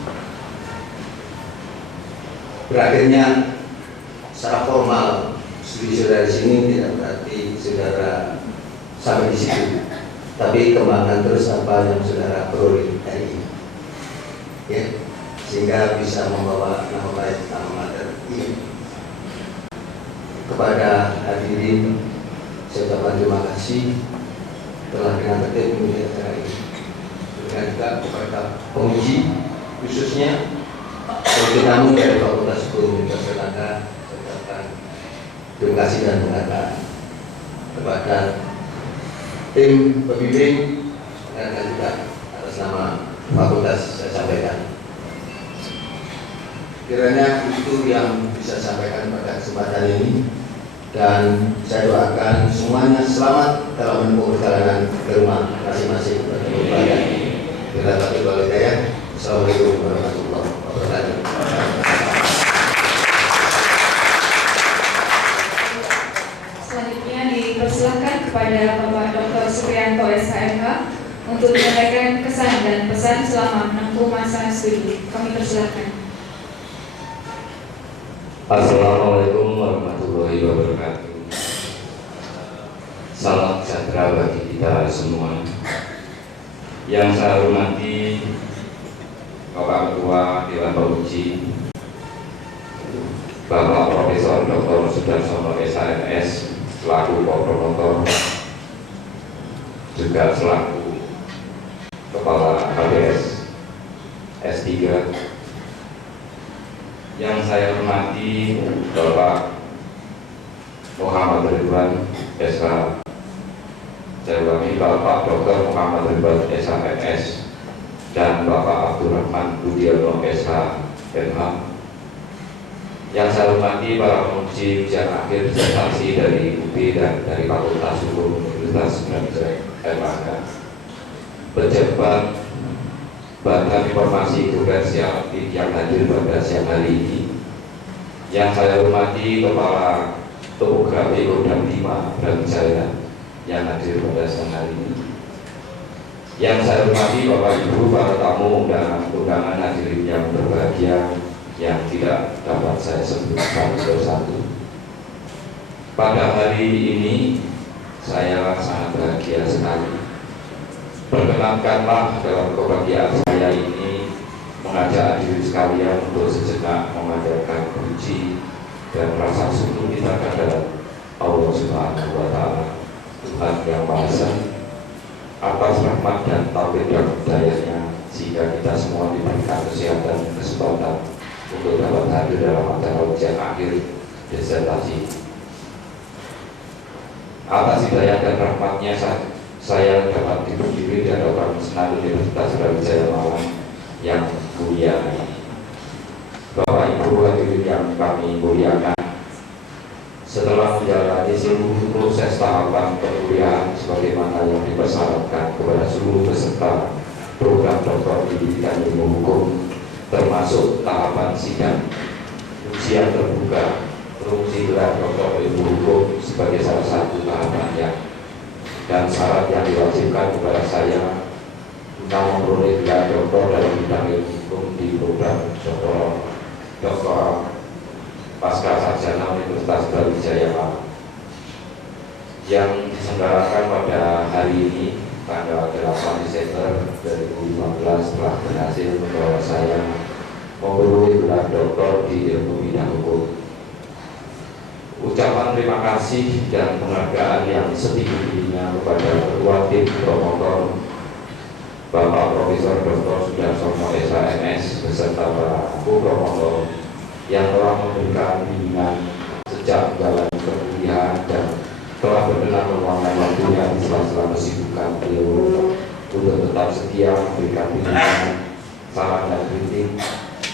berakhirnya secara formal studi saudara di sini tidak berarti saudara sampai di situ, tapi kembangkan terus apa yang saudara peroleh hari ini, ya, sehingga bisa membawa nama baik nama mater ini. Kepada hadirin, saya ucapkan terima kasih telah dengan tertib mengikuti acara ini. Dan juga kepada penguji khususnya sebagai tamu dari Fakultas Hukum Universitas Erlangga, saya ucapkan terima kasih dan penghargaan. Kepada tim pembimbing dan juga atas nama fakultas saya sampaikan. Kiranya itu yang bisa saya sampaikan pada kesempatan ini, dan saya doakan semuanya selamat dalam menempuh perjalanan ke rumah masing-masing bertemu keluarga. Bila tadi saya, Assalamualaikum warahmatullahi wabarakatuh. Selanjutnya dipersilakan kepada Bapak Dr. Supriyanto SHMH untuk menyampaikan kesan dan pesan selama menempuh masa studi. Kami persilakan. Assalamualaikum warahmatullahi wabarakatuh. Salam sejahtera bagi kita semua. Yang saya hormati Bapak Ketua Dewan Penguji, Bapak Profesor Dr. Sudarsono SHMS selaku Promotor, juga selaku Kepala KBS S3. Yang saya hormati Bapak Muhammad Ridwan SH. Saya ulangi, Bapak Dr. Muhammad Ridwan SH MS dan Bapak Abdurrahman Budiono SH MH. Yang saya hormati para penguji ujian akhir disertasi dari UB dan dari Fakultas Hukum Universitas Indonesia Erlangga, pejabat Badan Informasi Komersial yang hadir pada siang hari ini. Yang saya hormati Kepala Topografi Kodam 5 Brawijaya yang hadir pada siang hari ini. Yang saya hormati Bapak Ibu, para tamu dan undangan hadirin yang berbahagia yang tidak dapat saya sebutkan satu-satu. Pada hari ini saya sangat bahagia sekali. Perkenankanlah dalam kebahagiaan saya ini mengajak hadirin sekalian untuk sejenak memanjatkan puji dan rasa syukur kita kepada Allah Subhanahu wa Ta'ala, Tuhan yang Maha Esa, atas rahmat dan taufik dan hidayahnya sehingga kita semua diberikan kesehatan dan kesempatan untuk dapat hadir dalam acara ujian akhir disertasi. Atas hidayah dan rahmatnya saya dapat diberdiri di hadapan Senat Universitas Brawijaya Malang yang mulia ini. Bapak Ibu hadirin yang kami muliakan, setelah menjalani seluruh proses tahapan perkuliahan sebagaimana yang dipersyaratkan kepada seluruh peserta program doktor pendidikan ilmu hukum, termasuk tahapan sidang, ujian terbuka, fungsi gelar doktor ilmu hukum sebagai salah satu tahapannya, dan syarat yang diwajibkan kepada saya untuk memperoleh gelar doktor dalam bidang ilmu hukum di program doktor pasca sarjana Universitas Brawijaya Malang yang diselenggarakan pada hari ini tanggal 8 Desember 2015 telah berhasil membawa saya memperoleh gelar doktor di ilmu bidang hukum. Ucapan terima kasih dan penghargaan yang setinggi-tingginya kepada Ketua Tim Promotor Bapak Profesor Dr. Sudarsono SHMS beserta para promotor yang telah memberikan bimbingan sejak menjalani perkuliahan dan telah berkenan meluangkan waktunya di sela-sela kesibukan beliau untuk tetap setia memberikan bimbingan, saran dan kritik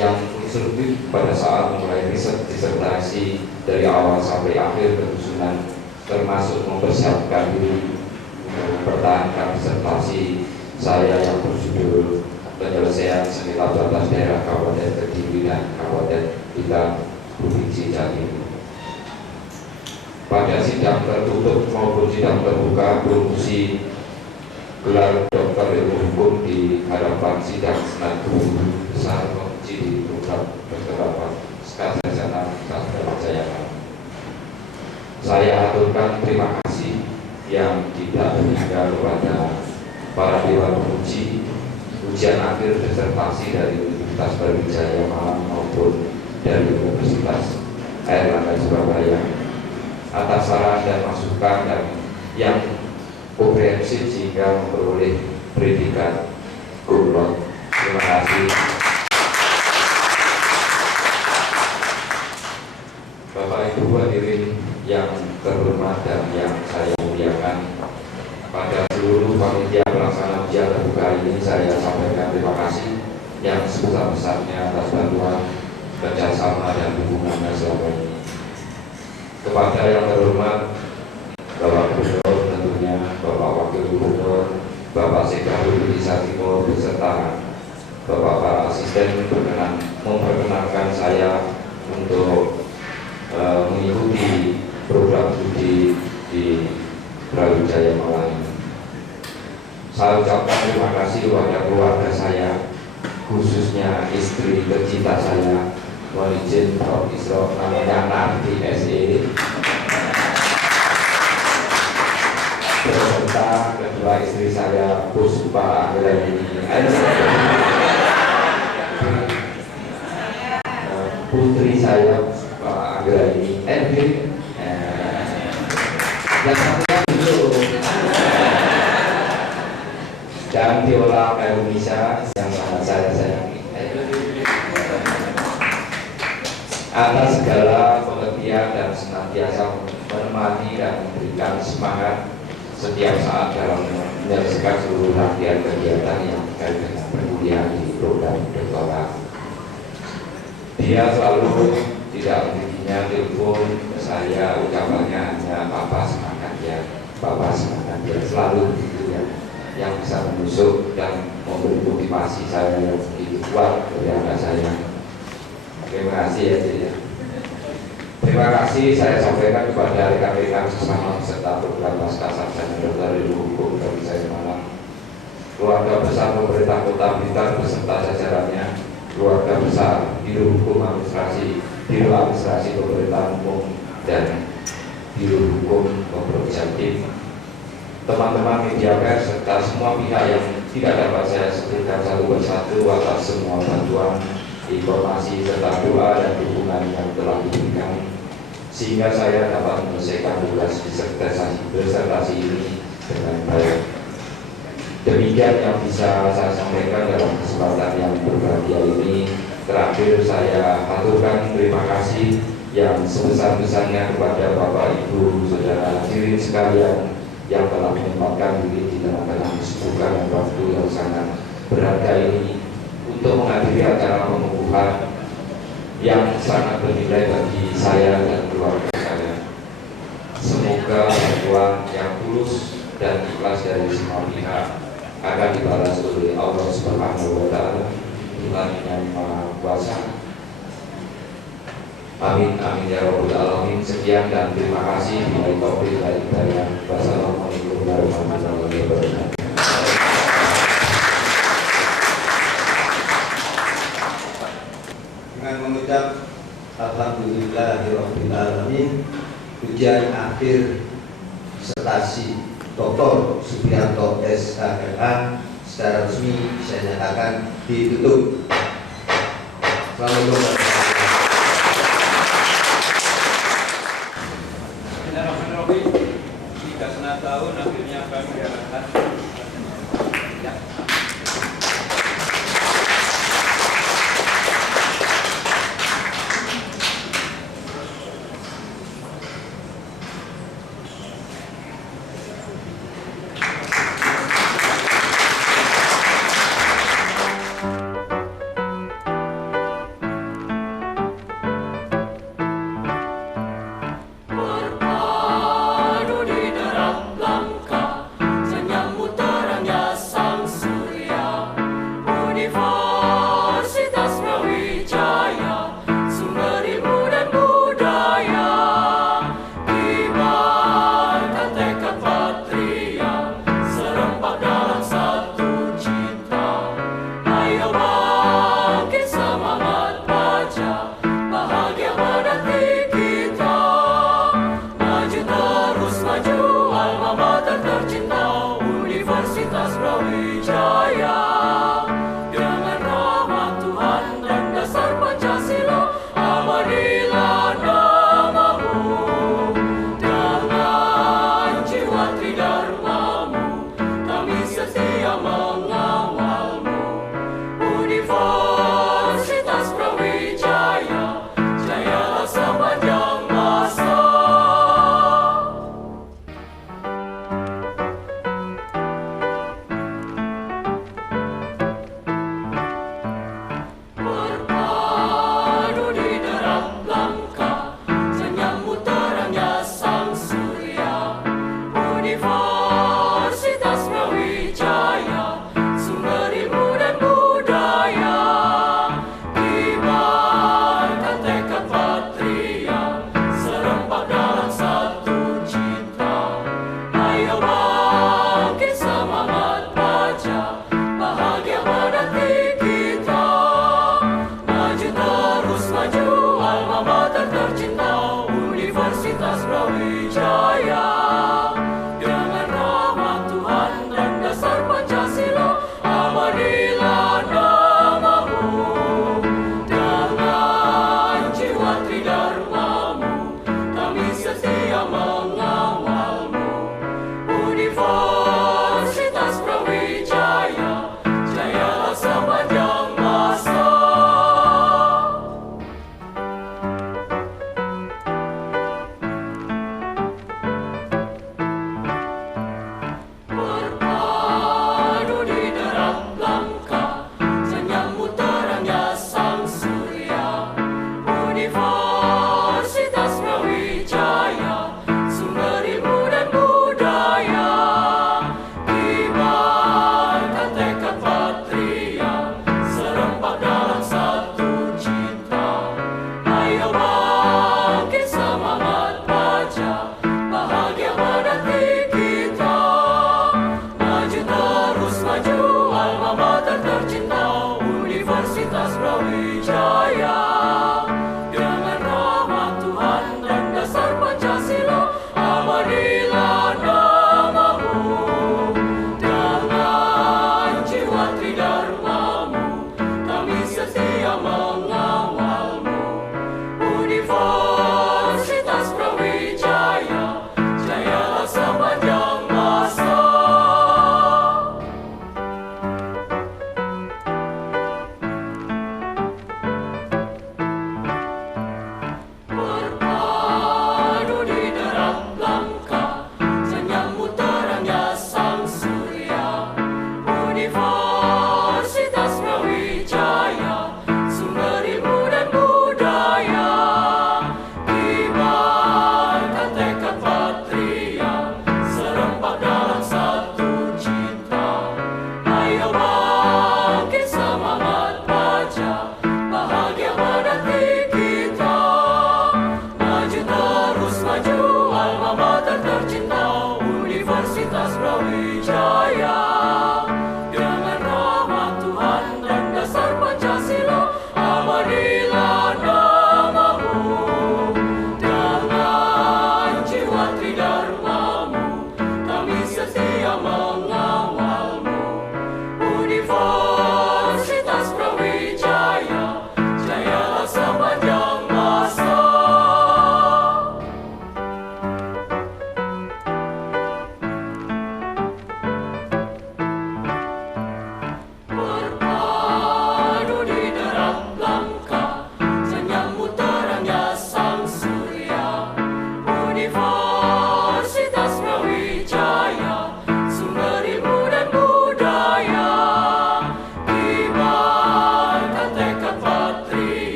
yang konstruktif pada saat memulai riset disertasi dari awal sampai akhir penyusunan, termasuk mempersiapkan diri untuk mempertahankan disertasi saya yang berjudul penyelesaian sengketa batas daerah Kabupaten Kediri dan Kabupaten Blitar Provinsi Jatim. Pada sidang tertutup maupun sidang terbuka promosi gelar doktor ilmu hukum di hadapan sidang Senat Guru Besar Komisi di program berkerabat Sarjana Brawijaya. Saya aturkan terima kasih yang tidak terhingga kepada para dewan penguji ujian akhir disertasi dari Universitas Brawijaya Malang maupun dari Universitas Airlangga Surabaya atas saran dan masukan dan yang komprehensif sehingga memperoleh predikat kumlot. Terima kasih. Bapak Ibu hadirin yang terhormat dan yang saya muliakan, pada seluruh panitia pelaksana ujian terbuka ini saya sampaikan terima kasih yang sebesar-besarnya atas bantuan, kerjasama dan dukungannya selama ini. Kepada yang terhormat Bapak Gubernur, tentunya Bapak Wakil Gubernur, Bapak Sekretaris Desa Timur beserta Bapak para asisten memperkenalkan saya untuk mengikuti program studi di Brawijaya Malang. Saya ucapkan terima kasih kepada keluarga saya, khususnya istri tercinta saya, Walijin Prof. Isro, namanya Narti SE, beserta kedua istri saya, Puspa Anggraini, putri saya, Puspa Anggraini, yang satunya belum, dan Viola Kairunisa yang sangat saya sayangi. Atas segala pengertian dan senantiasa menemani menemani dan memberikan semangat setiap saat dalam menyelesaikan seluruh rangkaian kegiatan yang terkait dengan perkuliahan di program doktorat. Dia selalu tidak memilikinya telepon ke saya, ucapannya hanya Bapak semangat ya, Bapak semangat ya, selalu begitu ya, yang bisa menusuk dan memberi motivasi saya yang begitu kuat dari anak saya. Terima kasih ya Cik ya. Terima kasih saya sampaikan kepada rekan-rekan sesama peserta program pasca sarjana dokter ilmu hukum dari saya malam, keluarga besar pemerintah Kota Blitar beserta jajarannya, keluarga besar Biro Hukum Administrasi, Biro Administrasi Pemerintahan Umum dan Biro Hukum Pemprov Jatim, teman-teman media pers serta semua pihak yang tidak dapat saya sebutkan satu persatu atas semua bantuan, informasi serta doa dan dukungan yang telah diberikan sehingga saya dapat menyelesaikan tugas disertasi ini dengan baik. Demikian yang bisa saya sampaikan dalam kesempatan yang berbahagia ini. Terakhir saya aturkan terima kasih yang sebesar-besarnya kepada Bapak Ibu Saudara hadirin sekalian yang telah menyempatkan diri di tengah-tengah kesibukan waktu yang sangat berharga ini untuk menghadiri acara pengukuhan yang sangat bernilai bagi saya dan keluarga saya. Semoga bantuan yang tulus dan ikhlas dari semua pihak akan dibalas oleh Allah Subhanahu wa Ta'ala, Tuhan yang Maha Kuasa. Amin amin ya rabbal alamin. Sekian dan terima kasih. Wassalamualaikum warahmatullahi wabarakatuh. Dengan mengucap Alhamdulillahirabbil alamin, ujian akhir disertasi Dr. Supriyanto SHMH secara resmi saya nyatakan ditutup. Assalamualaikum warahmatullahi wabarakatuh. 3,5 tahun akhirnya kami diarahkan. Berpadu di dalam langkah senyap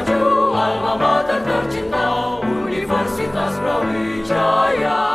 maju, alma mater tercinta, Universitas Brawijaya.